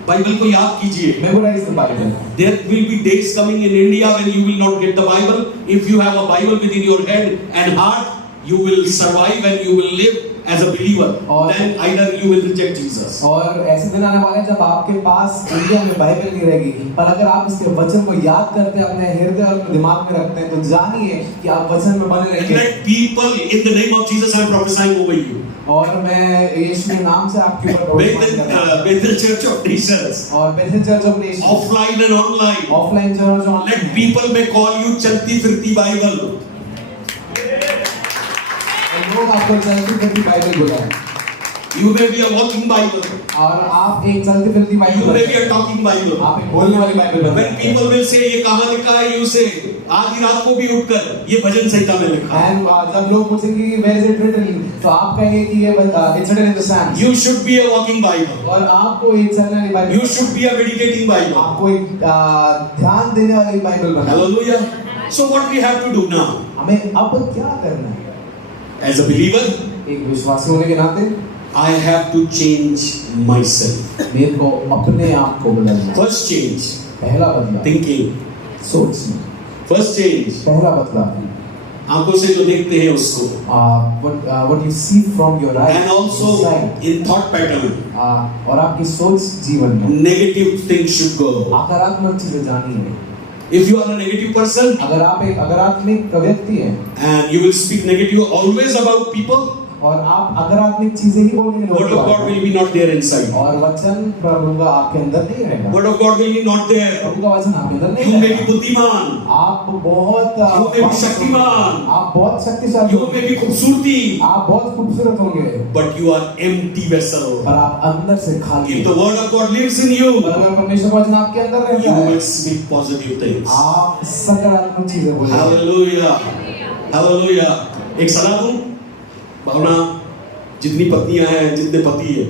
बाइबल को याद कीजिए। Memorize the Bible. There will be days coming in India when you will not get the Bible. If you have a Bible within your head and heart, you will survive and you will live as a believer. Then either you will reject Jesus. और ऐसे दिन आने वाले जब आपके पास India में Bible नहीं रहेगी, पर अगर आप इसके वचन को याद करते हैं, अपने हृदय और अपने दिमाग में रखते हैं, तो जानिए कि आप वचन में बने रहेंगे। Let people in the name of Jesus I am prophesying over you. और मैं यीशु के नाम से आपके ऊपर Bethel Church of Nations. और Bethel Church of Nations, Offline and online. Offline church on. Let people may call you चलती फिरती बाइबल। लोग आपको चलती फिरती बाइबल बुलाएं। You may be a walking Bible. और आप एक चलती फिरती You Bible, may be a talking Bible. आप एक बोलने वाली बाइबल When बनाएं। people will say ये कहाँ लिखा है, you say आधी रात को भी उठकर ये भजन संहिता में लिखा है। And जब लोग पूछेंगे कि where is it written, तो आप कहेंगे कि ये it's written in the Psalms। You should be a walking Bible. और आपको एक चलने वाली Bible, You should be a meditating Bible. आपको एक ध्यान देने वाली बाइबल बनाएं। Hallelujah. So what we have to do now? हमें अब क्या करना है? As a believer, एक विश्वासी होने के नाते I have to change myself. मेरे को अपने आप को बदलना है। First change, पहला बदलाव thinking. सोचना, First change, पहला बदलाव आंखों से जो देखते हैं उसको. what you see from your eyes And also inside, in thought pattern, और आपकी सोच जीवन में negative things should go. नकारात्मक चीजें जानी है। If you are a negative person अगर आप एक अगरात्मिक व्यक्ति हैं and you will speak negative always about people, और आप अगरात्मिक चीजें ही बोलेंगे word of God will be not there inside. और वचन प्रभु का आपके अंदर नहीं रहेगा। Word of God will be not there. प्रभु का वचन आपके अंदर नहीं You may be रहेगा। बुद्धिमान, आप बहुत you may be शक्तिमान, आप बहुत शक्तिशाली, you may be खूबसूरती, आप बहुत खूबसूरत होंगे, but you are empty vessel. पर आप अंदर से खाली If the word of God lives in you, अगर परमेश्वर का वचन आपके अंदर रहता you है, will speak positive things. आप सकारात्मक चीजें बोलेंगे। Hallelujah. Hallelujah. एक सलाह दूं, भावना जितनी पत्नियां हैं, जितने पति हैं,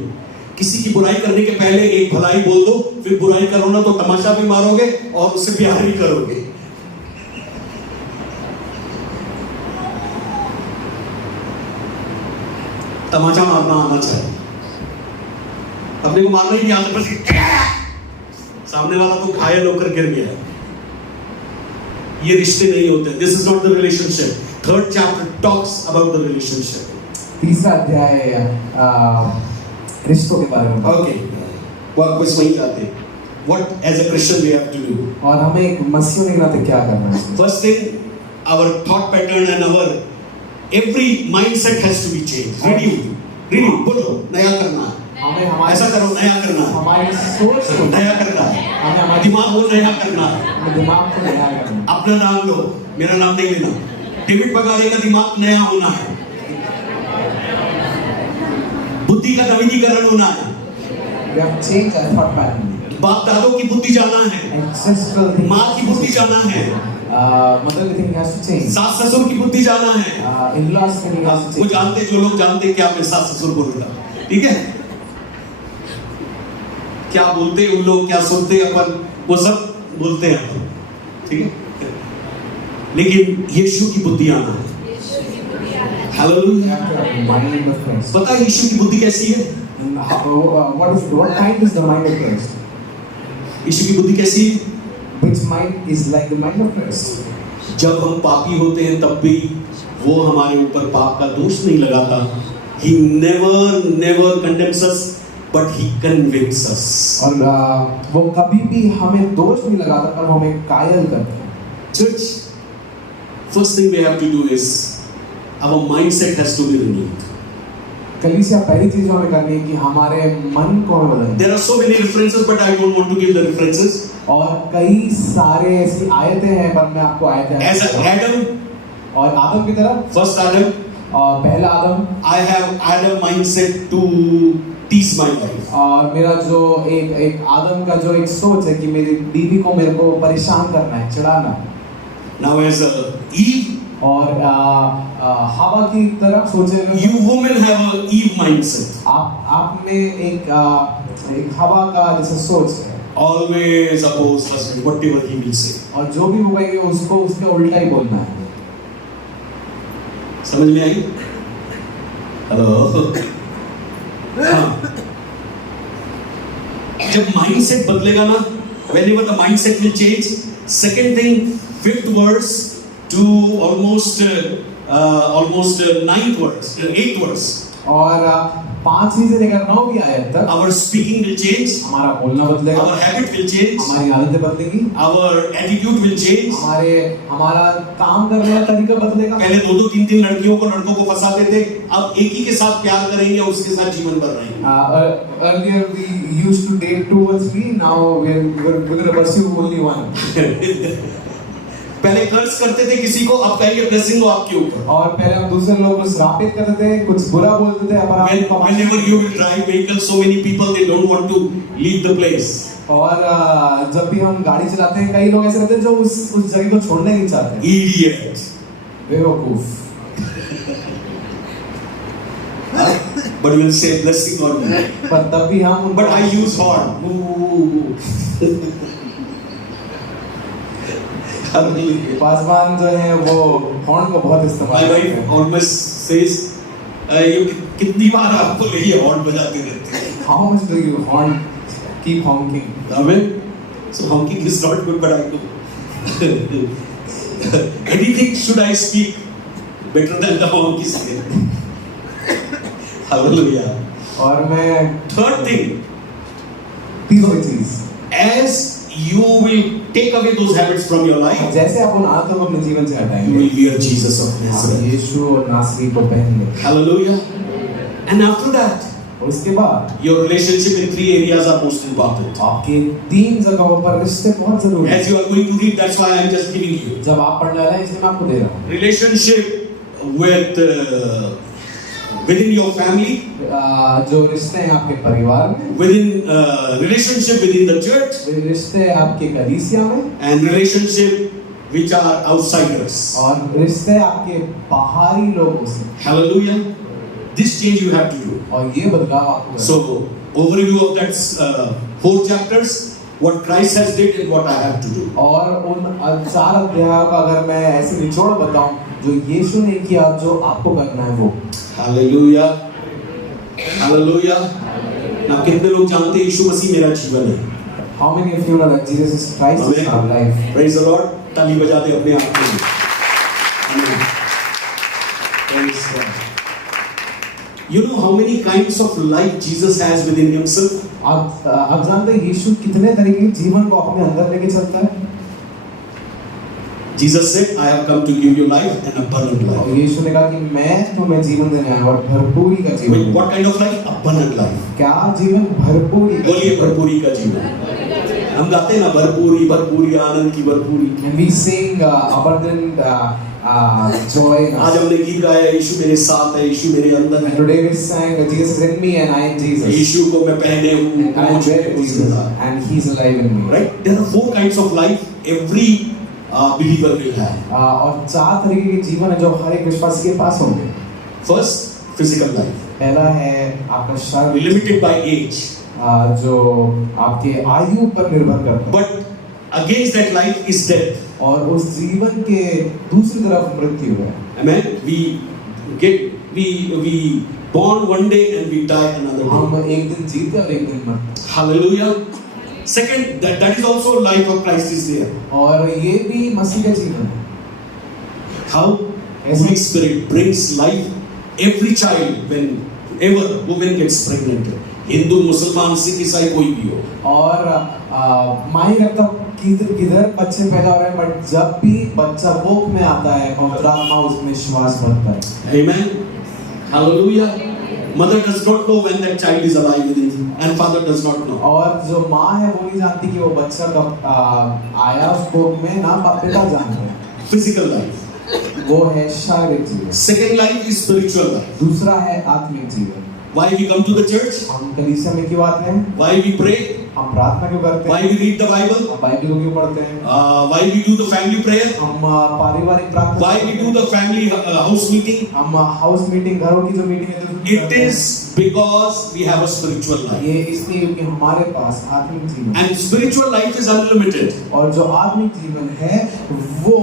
किसी की बुराई करने के पहले एक भलाई बोल दो, फिर बुराई करो ना तो तमाशा भी मारोगे और उससे प्यार भी करोगे। तमाचा मारना आना चाहिए, अपने को मारना ही नहीं आता, बस सामने वाला तो घायल होकर गिर गया। ये रिश्ते नहीं होते। This is not the relationship. Third chapter talks about the relationship. तीसरा अध्याय रिश्तों के बारे में। ओके, वापस वहीं जाते हैं। What as a Christian we have to do? और हमें एक मसीह होने के नाते क्या करना है? First thing, our thought pattern and our every mindset has to be changed. Renew, बोलो, नया करना है। हमें हमारे ऐसा करो, नया करना है। हमारी सोच को नया करना है। हमें हमारे दिमाग को नया करना है। हमें दिमाग को नया करना है। अपना नाम लो, मेरा नाम नहीं लेना। डेविड पगारे का दिमाग नया होना है। बुद्धि का नवीनीकरण होना है। We have changed our thought pattern. बाप दादों की बुद्धि जाना है, Ancestral things. माँ की बुद्धि जाना है, motherly thing has to change. सास ससुर की बुद्धि जाना है। In-laws thing has to वो change. जानते, जो लोग जानते क्या मैं सास ससुर बोलूंगा, ठीक है? क्या बोलते उन लोग, क्या सुनते अपन, वो सब बोलते हैं अपन, ठीक है? लेकिन यीशु की बुद्धि आना है। हालेलुया। Mind of Christ. पता है यीशु की बुद्धि कैसी है? What kind is the mind of Christ? यीशु की बुद्धि कैसी है? Which mind is like the mind of Christ? जब हम पापी होते हैं तब भी वो हमारे ऊपर पाप का दोष नहीं लगाता, He never condemns us, but he convicts us. और वो कभी भी हमें दोष नहीं लगाता, पर वो हमें कायल करता है। Church, first thing we have to do is our mindset has to be renewed. कलीसिया पहली चीज जो हमें करनी है कि हमारे मन को हमें बदलना है। There are so many references, but I don't want to give the references. और कई सारे ऐसी आयतें हैं, पर मैं आपको आयतें As Adam, और आदम की तरह, first Adam, और पहला आदम, I have Adam mindset to tease my wife. और मेरा जो एक आदम का जो एक सोच है कि मेरी बीवी को मेरे को परेशान करना है, चिढ़ाना है। Now as Eve, और हवा की तरफ सोचे, you women have a Eve mindset. आप में एक हवा का जैसे सोच है, Always oppose husband, whatever he will say. और जो भी वो कहेंगे उसको उसके उल्टा ही बोलना है। समझ में आई? हेलो। हाँ। जब माइंडसेट बदलेगा ना, whenever the mindset will change, second thing, 5th verse to almost 9th verse, 8th verse. और 5वीं से लेकर 9वीं आयत तक Our speaking will change, हमारा बोलना बदलेगा, our habit will change, हमारी आदतें बदलेगी, our attitude will change. हमारा काम करने का तरीका बदलेगा। पहले 2-2, 3-3 लड़कियों को लड़कों को फंसाते थे, अब एक ही के साथ प्यार करेंगे और उसके साथ जीवन भर रहेंगे। Earlier we used to date 2 or 3, now we're going to pursue only one. पहले कर्ज करते थे किसी को, अब कहेंगे ब्लेसिंग हो आपके ऊपर। और पहले हम दूसरे लोगों को श्रापित करते थे, कुछ बुरा बोलते थे, अब आप Whenever you will drive vehicle, so many people they don't want to leave the place. और जब भी हम गाड़ी चलाते हैं, कई लोग ऐसे रहते हैं जो उस जगह को छोड़ना नहीं चाहते। Idiot. बेवकूफ। But we'll say blessing on me. पर तब भी हम But I use horn. Paswan जो है वो हॉर्न को बहुत इस्तेमाल My करते wife हैं। always says, ये कितनी बार आपको ये हॉर्न बजाते रहते हैं? How much do you horn keep honking? Amen. So honking is not good, but I do. Anything should I speak better than the honk is there. Hallelujah. और मैं Third thing, तीसरी चीज, as you will take away those habits from your life, जैसे आप उन आदतों को अपने जीवन से you हटाएंगे, will wear Jesus of आप Nazareth. यीशु और नासरी को पहनेंगे। Hallelujah. And after that, और उसके बाद your relationship in 3 areas are most important. आपके 3 जगहों पर रिश्ते बहुत जरूरी हैं। As you are going to read, that's why I am just giving you. जब आप पढ़ने वाले हैं, इसलिए मैं आपको दे रहा हूँ। Relationship with within your family, जो रिश्ते हैं आपके परिवार में, within relationship within the church, रिश्ते आपके कलीसिया में, and relationship which are outsiders. और रिश्ते आपके बाहरी लोगों से। Hallelujah. This change you have to do. और ये बदलाव आपको करना है। So overview of that 4 chapters, what Christ has did and what I have to do. और उन 4 अध्यायों का अगर मैं ऐसे निचोड़ बताऊं, जो यीशु ने किया, जो आपको करना है वो। Hallelujah. Hallelujah. ना कितने लोग जानते हैं यीशु मसीह मेरा जीवन है? How many of you know that Jesus is Christ is our life? Praise the Lord. ताली बजा दे अपने आप को। Amen. Praise God. You know how many kinds of life Jesus has within himself? आप जानते हैं यीशु कितने तरीके के जीवन को अपने अंदर लेके चलता है? Jesus said, I have come to give you life and abundant life. और यीशु ने कहा कि मैं तुम्हें जीवन देने आया हूं और भरपूरी का जीवन। Wait, what kind of life? Abundant life. क्या जीवन? भरपूरी। बोलिए भरपूरी का जीवन। हम गाते हैं ना, भरपूरी भरपूरी आनंद की भरपूरी। And we sing abundant joy. आज हमने गीत गाया, यीशु मेरे साथ है, यीशु मेरे अंदर And है। today we sang Jesus is in me and I in Jesus. यीशु को मैं पहने हूँ, And I am with Jesus and He's alive in me. Right? There are 4 kinds of life every believer will have. और 4 तरीके के जीवन है जो हर एक विश्वासी के पास होंगे। First, physical life. पहला है आपका शरीर, Limited by age. जो आपके आयु पर निर्भर करता है। But against that life is death. और उस जीवन के दूसरी तरफ मृत्यु है। Amen. We born one day and we die another day. हम एक दिन जीते और एक दिन मरते। Hallelujah. Second, that is also life of Christ is there. और ये भी मसीह का जीवन है। How? Holy Spirit brings life every child when ever woman gets pregnant, Hindu मुसलमान सिख ईसाई कोई भी हो, और माही रखता किधर बच्चे पैदा हो रहे हैं, बट जब भी बच्चा कोख में आता है पवित्र आत्मा उसमें श्वास भरता है। amen, hallelujah. Mother does not know when that child is alive within, and father does not know. और जो माँ है वो नहीं जानती कि वो बच्चा कब आया उस कोख में, ना पिता जानते हैं। Physical life. वो है शारीरिक जीवन। Second life is spiritual life. दूसरा है आत्मिक जीवन। Why we come to the church? हम कलीसिया में क्यों आते हैं? Why we pray? हम प्रार्थना क्यों करते Why हैं? we read the Bible? हम बाइबल को क्यों पढ़ते हैं? Why we do the family prayer? हम पारिवारिक प्रार्थना Why we do the family house meeting? हम हाउस मीटिंग, घरों की जो मीटिंग है It is because we have a spiritual life. ये इसलिए क्योंकि हमारे पास आत्मिक जीवन है। And spiritual life is unlimited. और जो आत्मिक जीवन है वो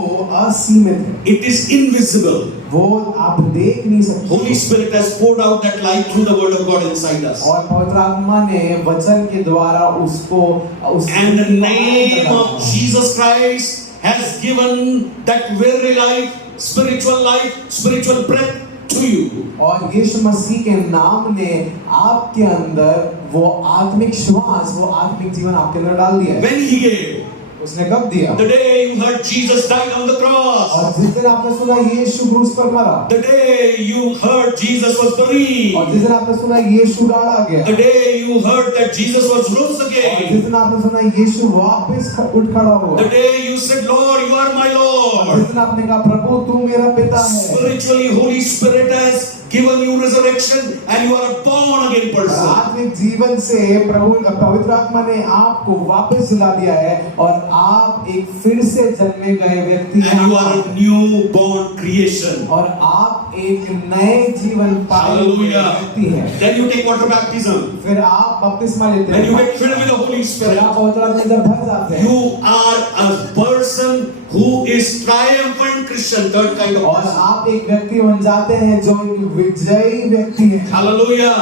असीमित है। It is invisible. वो आप देख नहीं सकते। Holy Spirit has poured out that light through the word of God inside us. और पवित्र आत्मा ने वचन के द्वारा उसको And the name of Jesus Christ has given that very life, spiritual breath to you. और यीशु मसीह के नाम ने आपके अंदर वो आत्मिक श्वास, वो आत्मिक जीवन आपके अंदर डाल दिया है। When he gave, उसने कब दिया? the day you heard Jesus died on the cross, और जिस दिन आपने सुना यीशु क्रूस पर मरा, the day you heard Jesus was buried, और जिस दिन आपने सुना यीशु गाड़ा गया, the day you heard that Jesus was rose और again, जिस दिन आपने सुना यीशु वापस उठ खड़ा हुआ, the day you said, Lord, you are my और Lord, जिस दिन आपने कहा प्रभु तू मेरा पिता है, spiritually Holy Spirit has given you resurrection and you are a born again person. आत्मिक जीवन से प्रभु पवित्र आत्मा ने आपको वापस जिला दिया है और आप एक फिर से जन्मे गए व्यक्ति हैं। And you are a new born creation. और आप एक नए जीवन पाए हुए Hallelujah. व्यक्ति हैं। Then you take water baptism. फिर आप बपतिस्मा लेते When हैं। you get filled with the Holy फिर Spirit, आप पवित्र आत्मा से भर जाते हैं। you are a person who is triumphant Christian, third kind of और person. आप एक व्यक्ति बन जाते हैं जो एक विजयी व्यक्ति है। Hallelujah.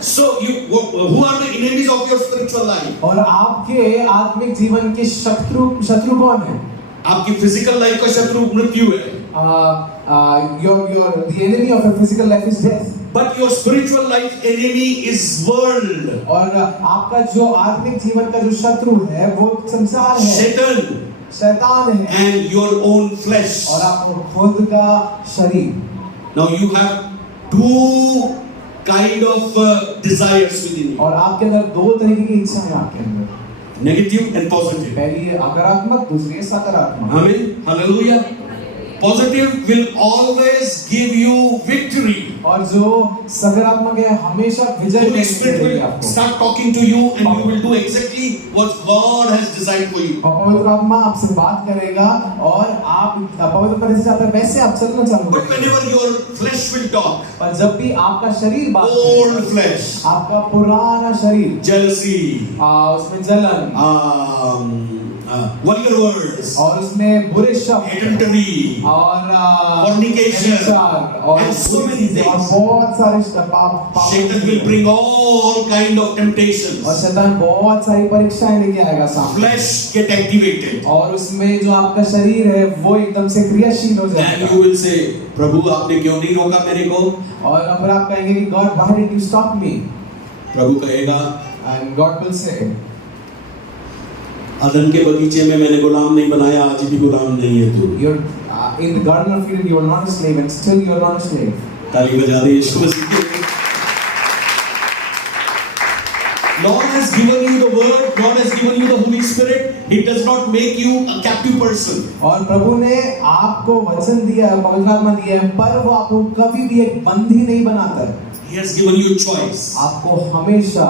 So who are the enemies of your spiritual life? और आपके आत्मिक जीवन के शत्रु कौन है? आपकी फिजिकल लाइफ का शत्रु मृत्यु है. The enemy of your physical life is death. But your spiritual life enemy is world. और आपका जो आत्मिक जीवन का जो शत्रु है वो संसार है, Satan शैतान है, and your own flesh. और आपको खुद का शरीर। Now you have two kind of desires within you. और आपके अंदर दो तरीके की इच्छा है आपके अंदर, Negative and positive. पहली है सकारात्मक, दूसरी है सकारात्मक। Amen. Hallelujah. Positive will always give you victory. और जो सकारात्मक है हमेशा विजय Holy Spirit देगी will आपको। start talking to you and you will do exactly what God has designed for you. और पवित्र आत्मा आपसे बात करेगा और आप पवित्र आत्मा जैसे चाहते हैं वैसे आप चलना चालू But करेंगे। whenever your flesh will talk, पर जब भी आपका शरीर बात old करेगा, flesh, आपका पुराना शरीर, jealousy, उसमें जलन, vulgar words, और उसमें बुरे शब्द, adultery, और fornication, व्यभिचार, और and so many things. और बहुत सारे पाप Satan will bring all kind of temptations. और शैतान बहुत सारी परीक्षाएं लेके आएगा सामने, Flesh get activated. और उसमें जो आपका शरीर है वो एकदम से क्रियाशील हो And जाएगा। you will say, प्रभु आपने क्यों नहीं रोका मेरे को? और फिर आप कहेंगे कि God, why did you stop me? प्रभु कहेगा, And God will say, अदन के बगीचे में मैंने गुलाम नहीं बनाया, आज भी गुलाम नहीं है तू. you're in the Garden of Eden, you are not a slave, and still you are not a slave. ताली बजा दे यीशु मसीह के लिए. Lord has given you the word, God has given you the Holy Spirit. He does not make you a captive person. और प्रभु ने आपको वचन दिया है, पवित्र आत्मा दिया है, पर वो आपको कभी भी एक बंदी नहीं बनाता है। He has given you choice. आपको हमेशा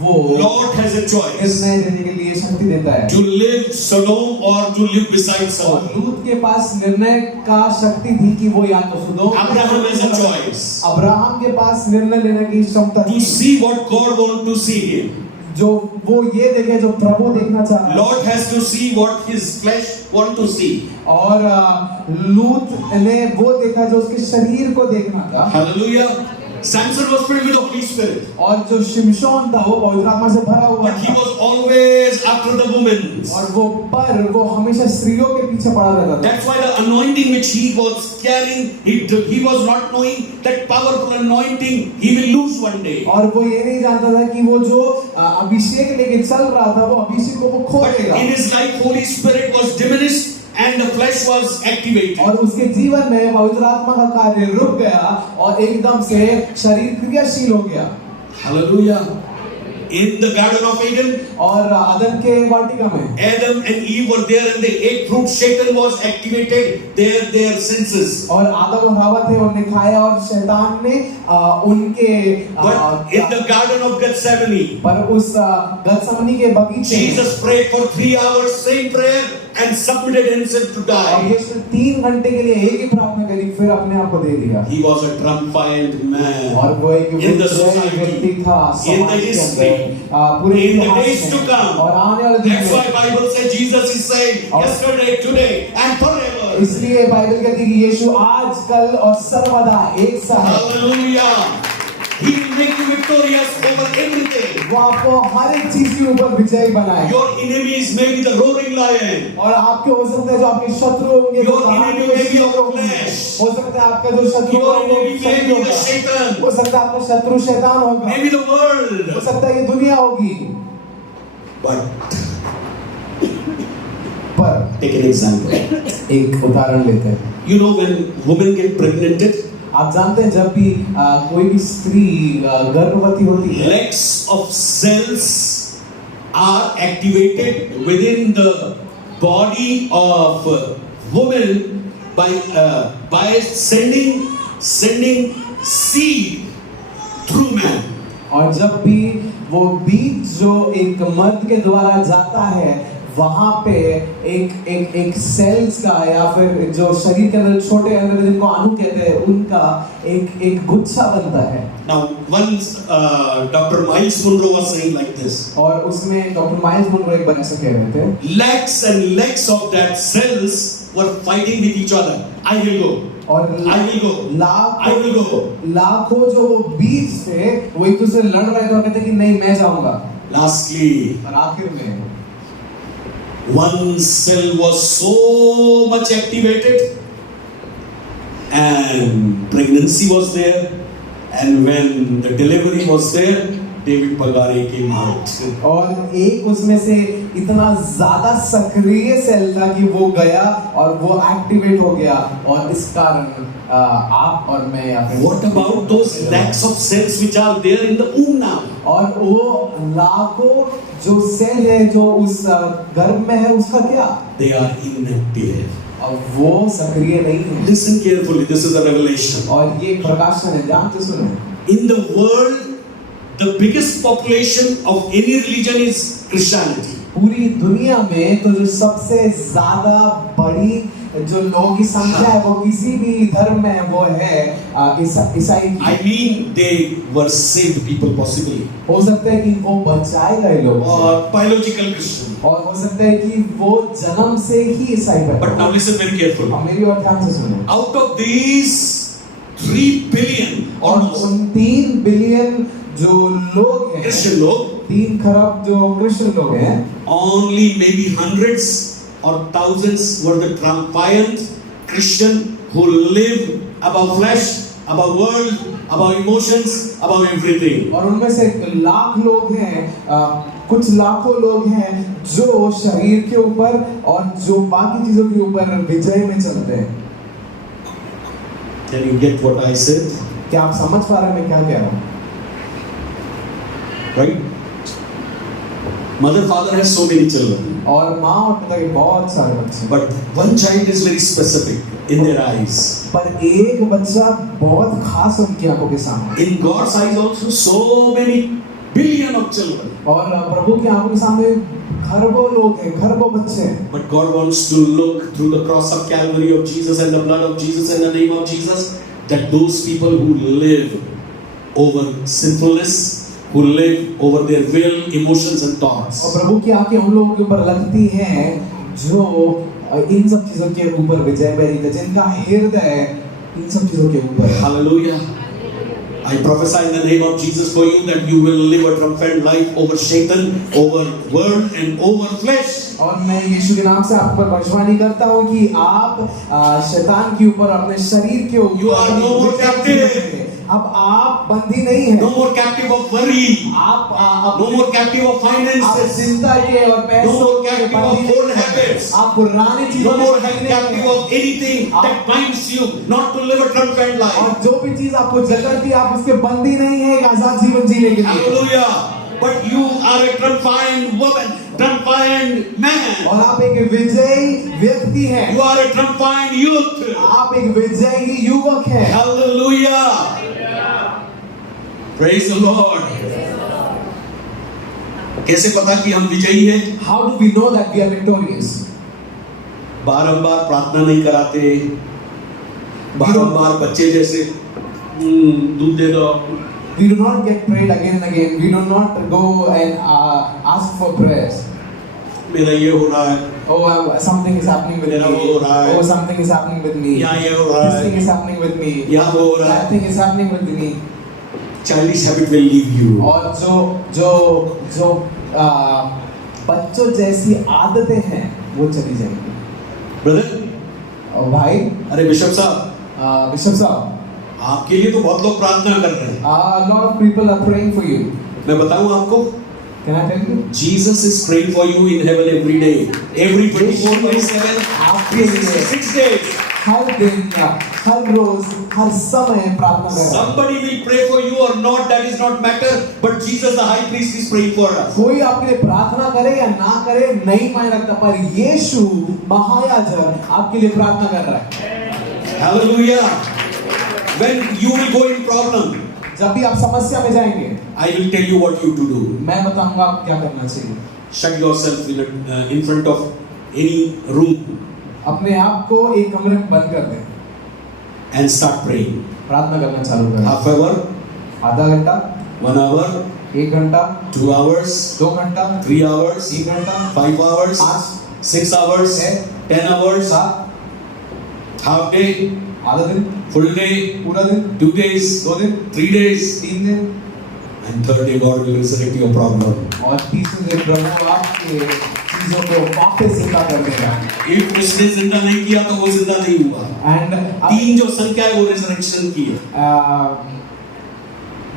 वो Lord has a choice निर्णय लेने के लिए शक्ति देता है। to live Sodom or to live beside और Sodom. लूत के पास निर्णय का शक्ति थी कि वो या तो सदोम, Abraham has a choice Abraham के पास निर्णय लेने की क्षमता to थी, see what God wants to see him. जो वो ये देखे जो प्रभु देखना चाहता है। Lord has to see what his flesh want to see. और लूत ने वो देखा जो उसके शरीर को देखना था। Hallelujah. Samson was filled with the Holy Spirit. और जो शिमशोन था वो पवित्र आत्मा से भरा हुआ But he था was always after the women. और वो हमेशा स्त्रियों के पीछे पड़ा रहता था। That's why the anointing which he was carrying, he was not knowing that powerful anointing he will lose one day. और वो ये नहीं जानता था कि वो जो अभिषेक लेके चल रहा था वो अभिषेक को वो खो But देगा। in his life, Holy Spirit was diminished and the flesh was activated. और उसके जीवन में पवित्र आत्मा का कार्य रुक गया और एकदम से शरीर क्रियाशील हो गया। Hallelujah. In the Garden of Eden, और आदम के वाटिका में Adam and Eve were there and they ate fruit. Satan was activated their senses. और आदम और हवा थे, उन्हें खाया और शैतान ने उनके But in the Garden of Gethsemane, पर उस गत्समनी के बगीचे में Jesus prayed for 3 hours, same prayer, and submitted himself to और die. यीशु 3 घंटे के लिए एक ही प्रार्थना करी, फिर अपने आप को दे दिया। He was a triumphant man. और वो एक In the विजयी society, व्यक्ति था in the समाज के history, अंदर, पूरे in the इतिहास days में to come. और आने वाले दिन That's में। why Bible says Jesus is saying और- yesterday, today, and forever. इसलिए बाइबल कहती है कि यीशु आज, कल और सर्वदा एक सा है। Hallelujah. He will make you victorious over everything. वो आपको हर एक चीज के ऊपर विजयी बनाए। Your enemies may be the roaring lion. और आपके हो सकता है जो आपके शत्रु होंगे वो Your enemy may be of flesh. हो सकता है आपका जो शत्रु Your होगा वो enemy may शरीर be the होगा। Satan. हो सकता है आपका शत्रु शैतान होगा, Maybe the हो world. सकता है ये दुनिया होगी। But पर take an example. एक उदाहरण लेते हैं। You know when women get pregnant, आप जानते हैं जब भी कोई भी स्त्री गर्भवती होती है legs of cells are activated within the body of woman by sending seed through man. और जब भी वो बीज जो एक मर्द के द्वारा जाता है वहां पे एक सेल्स का या फिर जो शरीर के अंदर छोटे अंदर जिनको अणु कहते हैं उनका एक गुच्छा बनता है। Now once Dr. Miles Monroe was saying like this. और उसमें डॉक्टर माइल्स मुनरो एक बार ऐसा कह रहे थे, Legs and legs of that cells were fighting with each other. I will go. और I will go. I will go. लाखों जो बीज थे वो एक दूसरे लड़ रहे थे और कहते कि नहीं मैं जाऊंगा। Lastly, और आखिर में one cell was so much activated and pregnancy was there, and when the delivery was there, David Pagare came out. और एक उसमें से इतना ज्यादा सक्रिय सेल था कि वो गया और वो एक्टिवेट हो गया और इस कारण आप और मैं यहाँ पे What about those lakhs of cells which are there in the womb now? और वो लाखों जो सेल है जो उस गर्भ में है उसका क्या? They are inactive. और वो सक्रिय नहीं है। Listen carefully, this is a revelation. और ये प्रकाशन है, ध्यान से सुनो। In the world, the biggest population of any religion is Christianity. पूरी दुनिया में तो जो सबसे ज्यादा बड़ी जो लोगों की संख्या है वो किसी भी धर्म में वो है ईसाई की। I mean, they were saved people possibly. हो सकता है कि वो बचाए गए लोग Or biological Christian. और हो सकता है कि वो जन्म से ही ईसाई पैदा But now listen very carefully. हुए। मेरी और ध्यान से सुनो। Out of these 3 billion और almost उन 3 बिलियन जो लोग हैं, Christian लोग, 3 खरब जो क्रिश्चियन लोग हैं, only maybe hundreds or thousands were the triumphant Christian who live above flesh, above world, above emotions, above everything. और उनमें से लाख लोग हैं, कुछ लाखों लोग हैं जो शरीर के ऊपर और जो बाकी चीजों के ऊपर विजय में चलते हैं। Can you get what I said? क्या आप समझ पा रहे हैं मैं क्या कह रहा हूँ? Right? Mother, father has so many children. और माँ और पिता के बहुत सारे बच्चे, But one child is very specific in their eyes. पर एक बच्चा बहुत खास उनकी आंखों के सामने। In God's eyes also so many billion of children. और प्रभु की आंखों के सामने खरबों लोग हैं, खरबों बच्चे हैं। But God wants to look through the cross of Calvary of Jesus and the blood of Jesus and the name of Jesus, that those people who live over sinfulness, who live over their will, emotions and thoughts. और प्रभु की आंखें उन लोगों के ऊपर लगती हैं जो इन सब चीजों के ऊपर विजय में रहते हैं, जिनका हृदय इन सब चीजों के ऊपर है। Hallelujah. I prophesy in the name of Jesus for you that you will live a triumphant life over Satan, over world and over flesh. और मैं यीशु के नाम से आप पर भविष्यवाणी करता हूँ कि आप शैतान के ऊपर, अपने शरीर के ऊपर You are no more captive. अब आप बंदी नहीं है। No more captive of worry. आप No more captive of आप finances. चिंता के और No पैसों more के captive बंदी of नहीं old है। habits. आप पुरानी No चीजों more के बंदी नहीं captive है। of anything that binds you not to live a triumphant life. और जो भी चीज आपको जकड़ती है, आप उसके बंदी नहीं है, एक आजाद जीवन जीने के लिए। Hallelujah. But you are a triumphant woman, triumphant man. और आप एक विजयी व्यक्ति हैं। You are a triumphant youth. आप एक विजयी युवक हैं। Hallelujah. Praise the Lord. कैसे पता कि हम विजयी हैं? How do we know that we are victorious? बारंबार प्रार्थना नहीं कराते, बारंबार बच्चे जैसे दूध दे दो। We do not get prayed again and again. We do not go and ask for prayers. मेरा ये हो रहा है, Oh, something is happening with मेरा वो हो रहा है। me. Oh, something is happening with me. यहाँ ये हो रहा This thing है, is happening with me. यहाँ वो हो रहा That है। thing is happening with me. Childish habit will leave you. और जो बच्चों जैसी आदतें हैं वो चली जाएंगी। ब्रदर, और भाई, अरे बिशप साहब, बिशप साहब, आपके लिए तो बहुत लोग प्रार्थना कर रहे हैं। a lot of people are praying for you. मैं बताऊं आपको, Can I tell you? Jesus is praying for you in heaven every day, every 24/7, आपके लिए 6 days. हर दिन, हर रोज, हर समय प्रार्थना कर रहा है। Somebody will pray for you or not, that is not matter. But Jesus, the high priest, is praying for us. कोई आपके लिए प्रार्थना करे या ना करे नहीं मायने रखता, पर यीशु महायाजक आपके लिए प्रार्थना कर रहा है। Hallelujah. When you will go in problem, जब भी आप समस्या में जाएंगे, I will tell you what you to do. मैं बताऊंगा आपको क्या करना चाहिए। Shut yourself in front of any room अपने आप को एक कमरे में बंद कर दें, and start praying. प्रार्थना करना चालू करें। Half hour, आधा घंटा, 1 hour, 1 घंटा, 2 hours, 2 घंटा, 3 hours, 3 घंटा, 5 hours, 5, 6 hours, 10 hours, 7, half day, आधा दिन, full day, पूरा दिन, 2 days, 2 दिन, 3 days, 3 दिन, and third day God will resurrect your problem. और तीसरे दिन प्रभु आपके चीजों को वापस जिंदा कर देगा। If उसने जिंदा नहीं किया तो वो जिंदा नहीं हुआ। And 3 जो संख्या है वो रिजरेक्शन की है।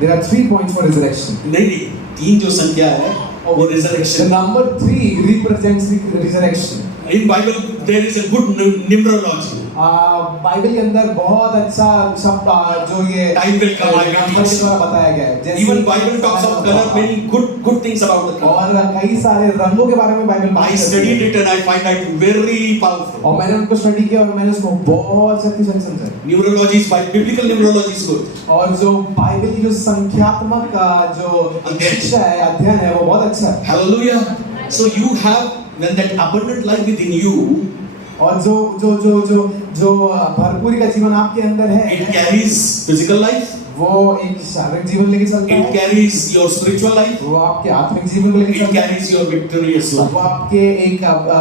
there are 3 points for resurrection. नहीं, 3 जो संख्या है वो The resurrection. number 3 represents the resurrection. In Bible there is a good numerology. Bible के अंदर बहुत अच्छा शब्द जो ये Time will come, I will number के teach. द्वारा बताया गया है। जैसे Even Bible talks of color, many good things about the color. और कई सारे रंगों के बारे में बाइबल बात I करती studied है। it and I find that very powerful. और मैंने उनको स्टडी किया और मैंने उसको बहुत शक्तिशाली समझा। Numerology is biblical numerology is good. और जो बाइबल की जो संख्यात्मक जो शिक्षा है, अध्ययन है, वो बहुत अच्छा है। Hallelujah. So you have when that abundant life within you, और जो भरपूरी का जीवन आपके अंदर है, it carries physical life, वो एक शारीरिक जीवन लेके चलता it है, carries your spiritual life, वो आपके आत्मिक जीवन को लेके it चलता है, carries your victorious life. वो आपके एक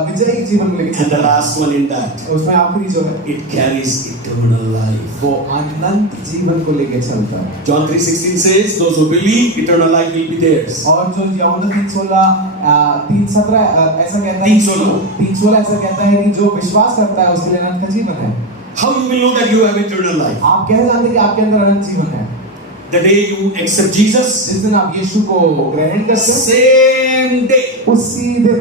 विजयी जीवन को लेके And चलता the है। last one in that, उसमें आखिरी जो है, it carries eternal life. वो अनंत जीवन को लेके चलता है। John 3:16 says, those who believe, eternal life will be theirs. और जो यूहन्ना 3:17 ऐसा कहता है, 3:16 ऐसा कहता है कि जो विश्वास करता है उसके लिए अनंत का जीवन है। How you will know that you have eternal life? आप कैसे जानते हैं कि आपके अंदर अनंत जीवन है? The day you accept Jesus, जिस दिन आप यीशु को ग्रहण करते हैं, same day, उसी दिन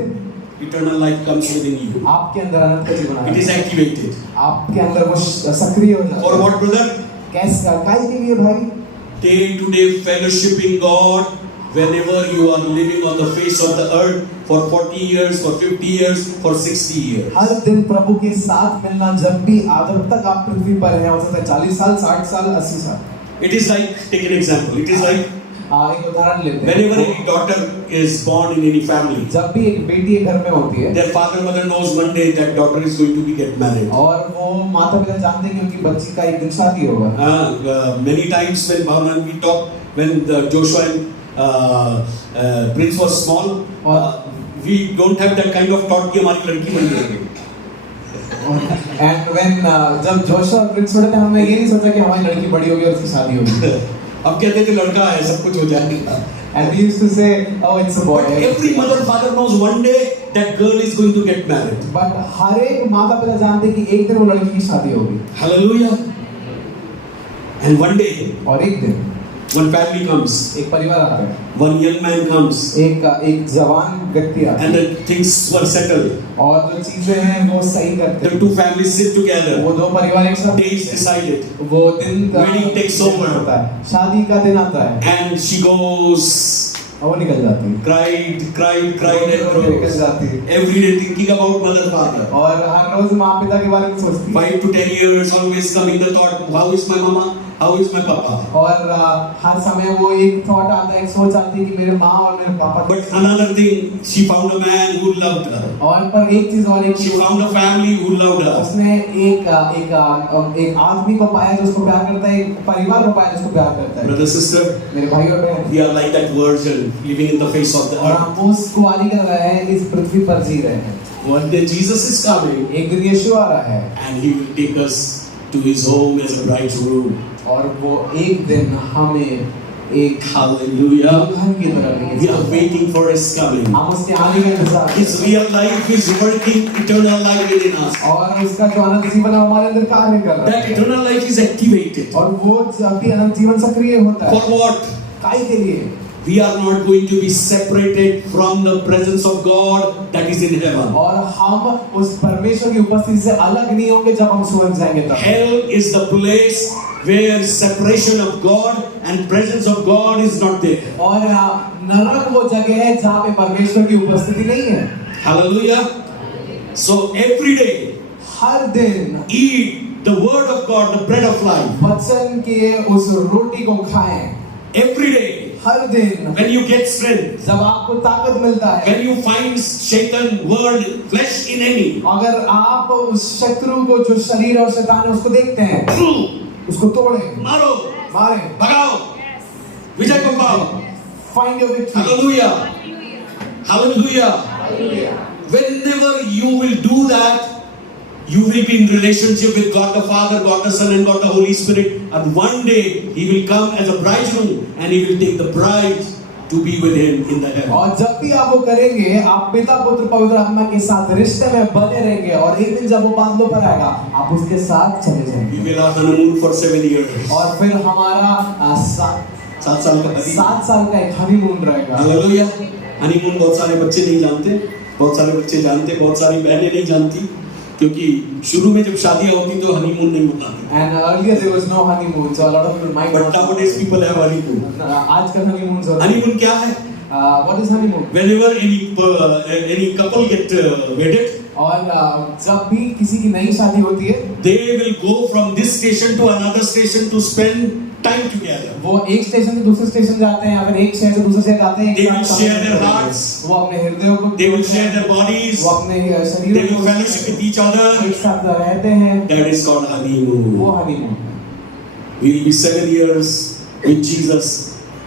eternal life comes within you. आपके अंदर अनंत का जीवन It is आता है। activated. आपके अंदर वो सक्रिय हो जाता For है। what, brother? कैसे काय के लिए भाई? Day-to-day fellowshipping God, whenever you are living on the face of the earth for 40 years, for 50 years, for 60 years. हर दिन प्रभु के साथ मिलना, जब भी जब तक आप पृथ्वी पर हैं, हो सकता है 40 साल, 60 साल, 80 साल। It is like, take an example. It is like एक उदाहरण लेते whenever हैं। a daughter is born in any family, जब भी एक बेटी एक घर में होती है, their father and mother knows one day that daughter is going to be get married. और वो माता पिता जानते हैं कि उनकी बच्ची का एक दिन शादी होगा। Many times when Bhavna and we talk, when Joshua and Prince was small, we don't have that kind of thought कि हमारी लड़की बन जाएगी। And when जब जोशुआ और प्रिंस छोटे थे, हमने ये नहीं सोचा कि हमारी लड़की बड़ी होगी और उसकी शादी होगी। अब कहते थे लड़का है सब कुछ हो जाएगा. And we used to say, oh, it's a boy. But every mother father knows one day that girl is going to get married. But हर एक माता पिता जानते हैं कि एक दिन वो लड़की की शादी होगी. Hallelujah. And one day, और एक दिन one family comes, एक परिवार आता है, one young man comes, एक जवान व्यक्ति आता and है, the things were settled. और जो चीजें हैं वो सही करते The हैं. two families sit together. वो दो परिवार एक साथ Day is decided, वो दिन Wedding takes over. होता है, शादी का दिन आता है, and she goes, और वो निकल जाती है. cried, and निकल grows. जाती है. Every day thinking about mother father. और हर रोज माँ पिता के बारे में सोचती है. 5 to 10 years always coming the thought, how is my mama? How is my papa? और हर समय वो एक थॉट आता है, एक सोच आती है कि मेरे माँ और मेरे पापा. But another thing, she found a man who loved her. और पर एक चीज और, एक She found a family who loved her. उसने एक आदमी को पाया जो उसको प्यार करता है, एक परिवार को पाया जिसको प्यार करता है. Brother, sister, मेरे भाई और बहन, we are like that virgin living in the face of the और earth. हम उस कुंवारी की तरह हैं, इस पृथ्वी पर जी रहे हैं. One day Jesus is coming एक दिन यीशु आ रहा है and he will take us to his home as a bridegroom. और वो एक दिन हमें एक Hallelujah. दुल्हन की तरह लेके We are चलता है. waiting for his coming. हम उसके आने का इंतजार करते His real life is working eternal life within us. हैं. और उसका जो अनंत जीवन है वो हमारे अंदर कार्य कर रहा That है. eternal life is activated. और वो जब भी अनंत जीवन सक्रिय होता For है, what? काहे के लिए? We are not going to be separated from the presence of God that is in heaven. और हम उस परमेश्वर की उपस्थिति से अलग नहीं होंगे जब हम स्वर्ग जाएंगे तब. Hell is the place where separation of God and presence of God is not there. और नरक वो जगह है जहाँ पे परमेश्वर की उपस्थिति नहीं है. Hallelujah. So every day हर दिन eat the word of God, the bread of life. वचन के उस रोटी को खाएं. Every day हर दिन when you get strength, जब आपको ताकत मिलता है, when you find Satan, world, flesh in any, अगर आप उस शत्रु को जो शरीर और शैतान है उसको देखते हैं, उसको तोड़ें, मारो, मारें, भगाओ, विजय को पाओ. find your victory. Hallelujah. Hallelujah. Whenever you will do that, you will be in relationship with God the Father, God the Son, and God the Holy Spirit. And one day He will come as a bridegroom, and He will take the bride to be with Him in the heaven. और जब भी आप वो करेंगे, आप पिता पुत्र पवित्र आत्मा के साथ रिश्ते में बने रहेंगे, और एक दिन जब वो बादलों पर आएगा, आप उसके साथ चले We जाएंगे. will have honeymoon for 7 years. और फिर हमारा 7 साल का 7 साल का एक हनीमून रहेगा. हालेलुया. हनीमून बहुत सारे बच्चे नहीं जानते, बहुत सारे बच्चे जानते, बहुत सारी बहनें नहीं जानती, क्योंकि शुरू में जब शादियां होती तो हनीमून नहीं मनाते. And earlier there was no honeymoon, so a lot of people might But not. nowadays people have honeymoon. आजकल honeymoon हो रहा है. हनीमून क्या है? What is honeymoon? Whenever any couple get wedded, और जब भी किसी की नई शादी होती है, they will go from this station to another station to spend time together. वो एक स्टेशन से दूसरे स्टेशन जाते हैं, या फिर एक शहर से दूसरे शहर जाते हैं. They will share their hearts. वो अपने हृदयों को, They will share their bodies. वो अपने They शरीरों will को fellowship with each other. एक साथ रहते हैं. That is called वो honeymoon. honeymoon. We will be 7 years with Jesus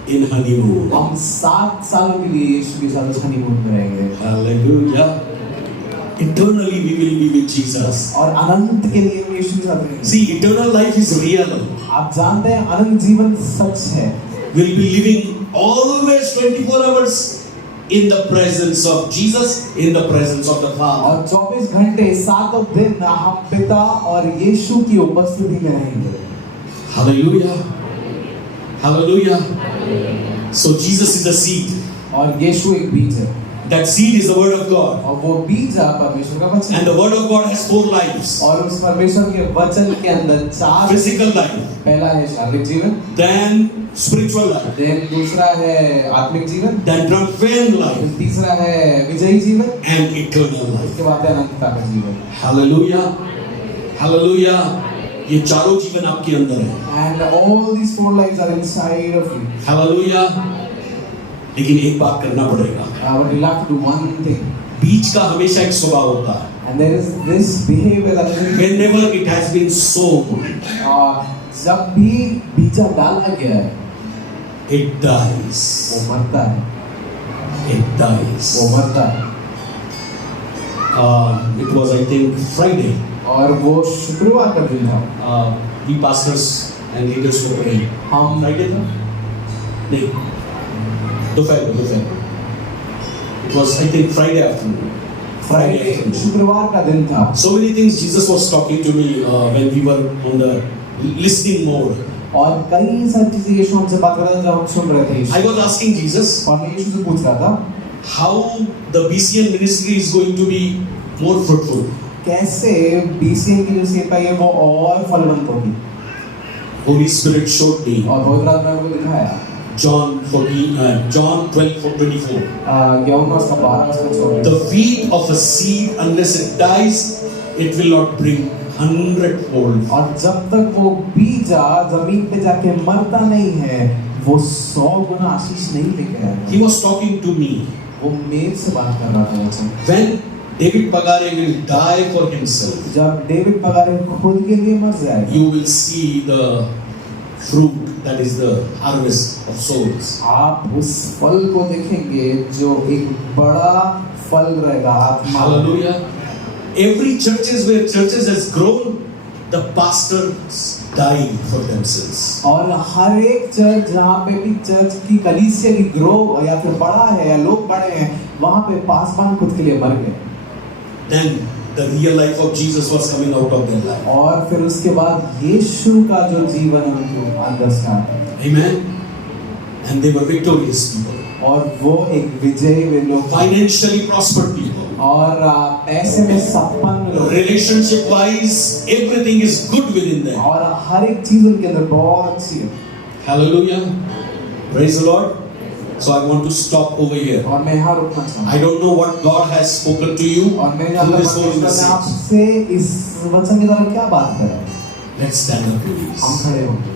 in honeymoon. हम 7 सालों के लिए यीशु के साथ उस honeymoon में रहेंगे. Hallelujah. Eternally we will be with Jesus. और अनंत के लिए हम यीशु के साथ रहेंगे. See, eternal life is real. आप जानते हैं अनंत जीवन सच है. We'll be living always 24 hours in the presence of Jesus, in the presence of the Father. और 24 घंटे 7 दिन हम पिता और यीशु की उपस्थिति में रहेंगे. Hallelujah. Hallelujah. So Jesus is the seed. और यीशु एक बीज है. That seed is the word of God. और वो बीज परमेश्वर का वचन And है. the word of God has 4 lives. और उस परमेश्वर के वचन के अंदर 4 Physical life, पहला है शारीरिक जीवन, then spiritual life, then दूसरा है आत्मिक जीवन, then triumphant life, फिर तीसरा है विजयी जीवन, and eternal life. उसके बाद है अनंतता का जीवन. Hallelujah. Hallelujah. ये चारों जीवन आपके अंदर है. And all these 4 lives are inside of you. Hallelujah. लेकिन एक बात करना पड़ेगा. But you'll have to do one thing. बीज का हमेशा एक स्वभाव होता है. And there is this behavior that is Whenever it has been sown, जब भी बीजा डाला गया है, it dies. वो मरता है. It dies. वो मरता है. It was, I think, Friday. और वो शुक्रवार का दिन था. We pastors and leaders were praying. हम Friday था? नहीं, दोपहर. It was, I think, Friday afternoon. Friday शुक्रवार का दिन था. So many things Jesus was talking to me when we were on the listening mode. और कई सारी चीजें यीशु हमसे बात कर रहा था जब हम सुन रहे थे. I was asking Jesus और मैं यीशु से पूछ रहा था how the BCN ministry is going to be more fruitful. कैसे बीसीएन की जो सेवा है वो और फलवंत होगी. Holy Spirit showed me और पवित्र आत्मा ने मुझे दिखाया John 12:24. यूहन्ना उसका 12 The weed of a seed, unless it dies, it will not bring 100-fold. और जब तक वो बीजा जमीन पे जाके मरता नहीं है वो 100 गुना आशीष नहीं लेके आएगा. He was talking to me. वो मेरे से बात कर रहा था. When David Pagare will die for himself, जब डेविड पगारे खुद के लिए मर जाएगा you will see the fruit, that is the harvest of souls. आप उस फल को देखेंगे जो एक बड़ा फल रहेगा आत्मा. Hallelujah. Every churches where churches has grown, the pastors dying for themselves. और हर एक चर्च जहाँ पे भी चर्च की कलीसिया की ग्रो या फिर बड़ा है या लोग बड़े हैं वहाँ पे पासवान खुद के लिए मर गए. Then the real life of Jesus was coming out of their life. और फिर उसके बाद यीशु का जो जीवन है उनके अंदर से आता है. Amen. And they were victorious people. और वो एक विजयी वे लोग Financially prospered people. और पैसे में संपन्न लोग Relationship wise, everything is good within them. और हर एक चीज उनके अंदर बहुत अच्छी है. Hallelujah. Praise the Lord. So I want to stop over here. और मैं यहाँ रुकना चाहूँगा. I don't know what God has spoken to you और मैं through this whole जानता message. आपसे इस वचन के द्वारा क्या बात करें. Let's stand up, please. हम खड़े होंगे.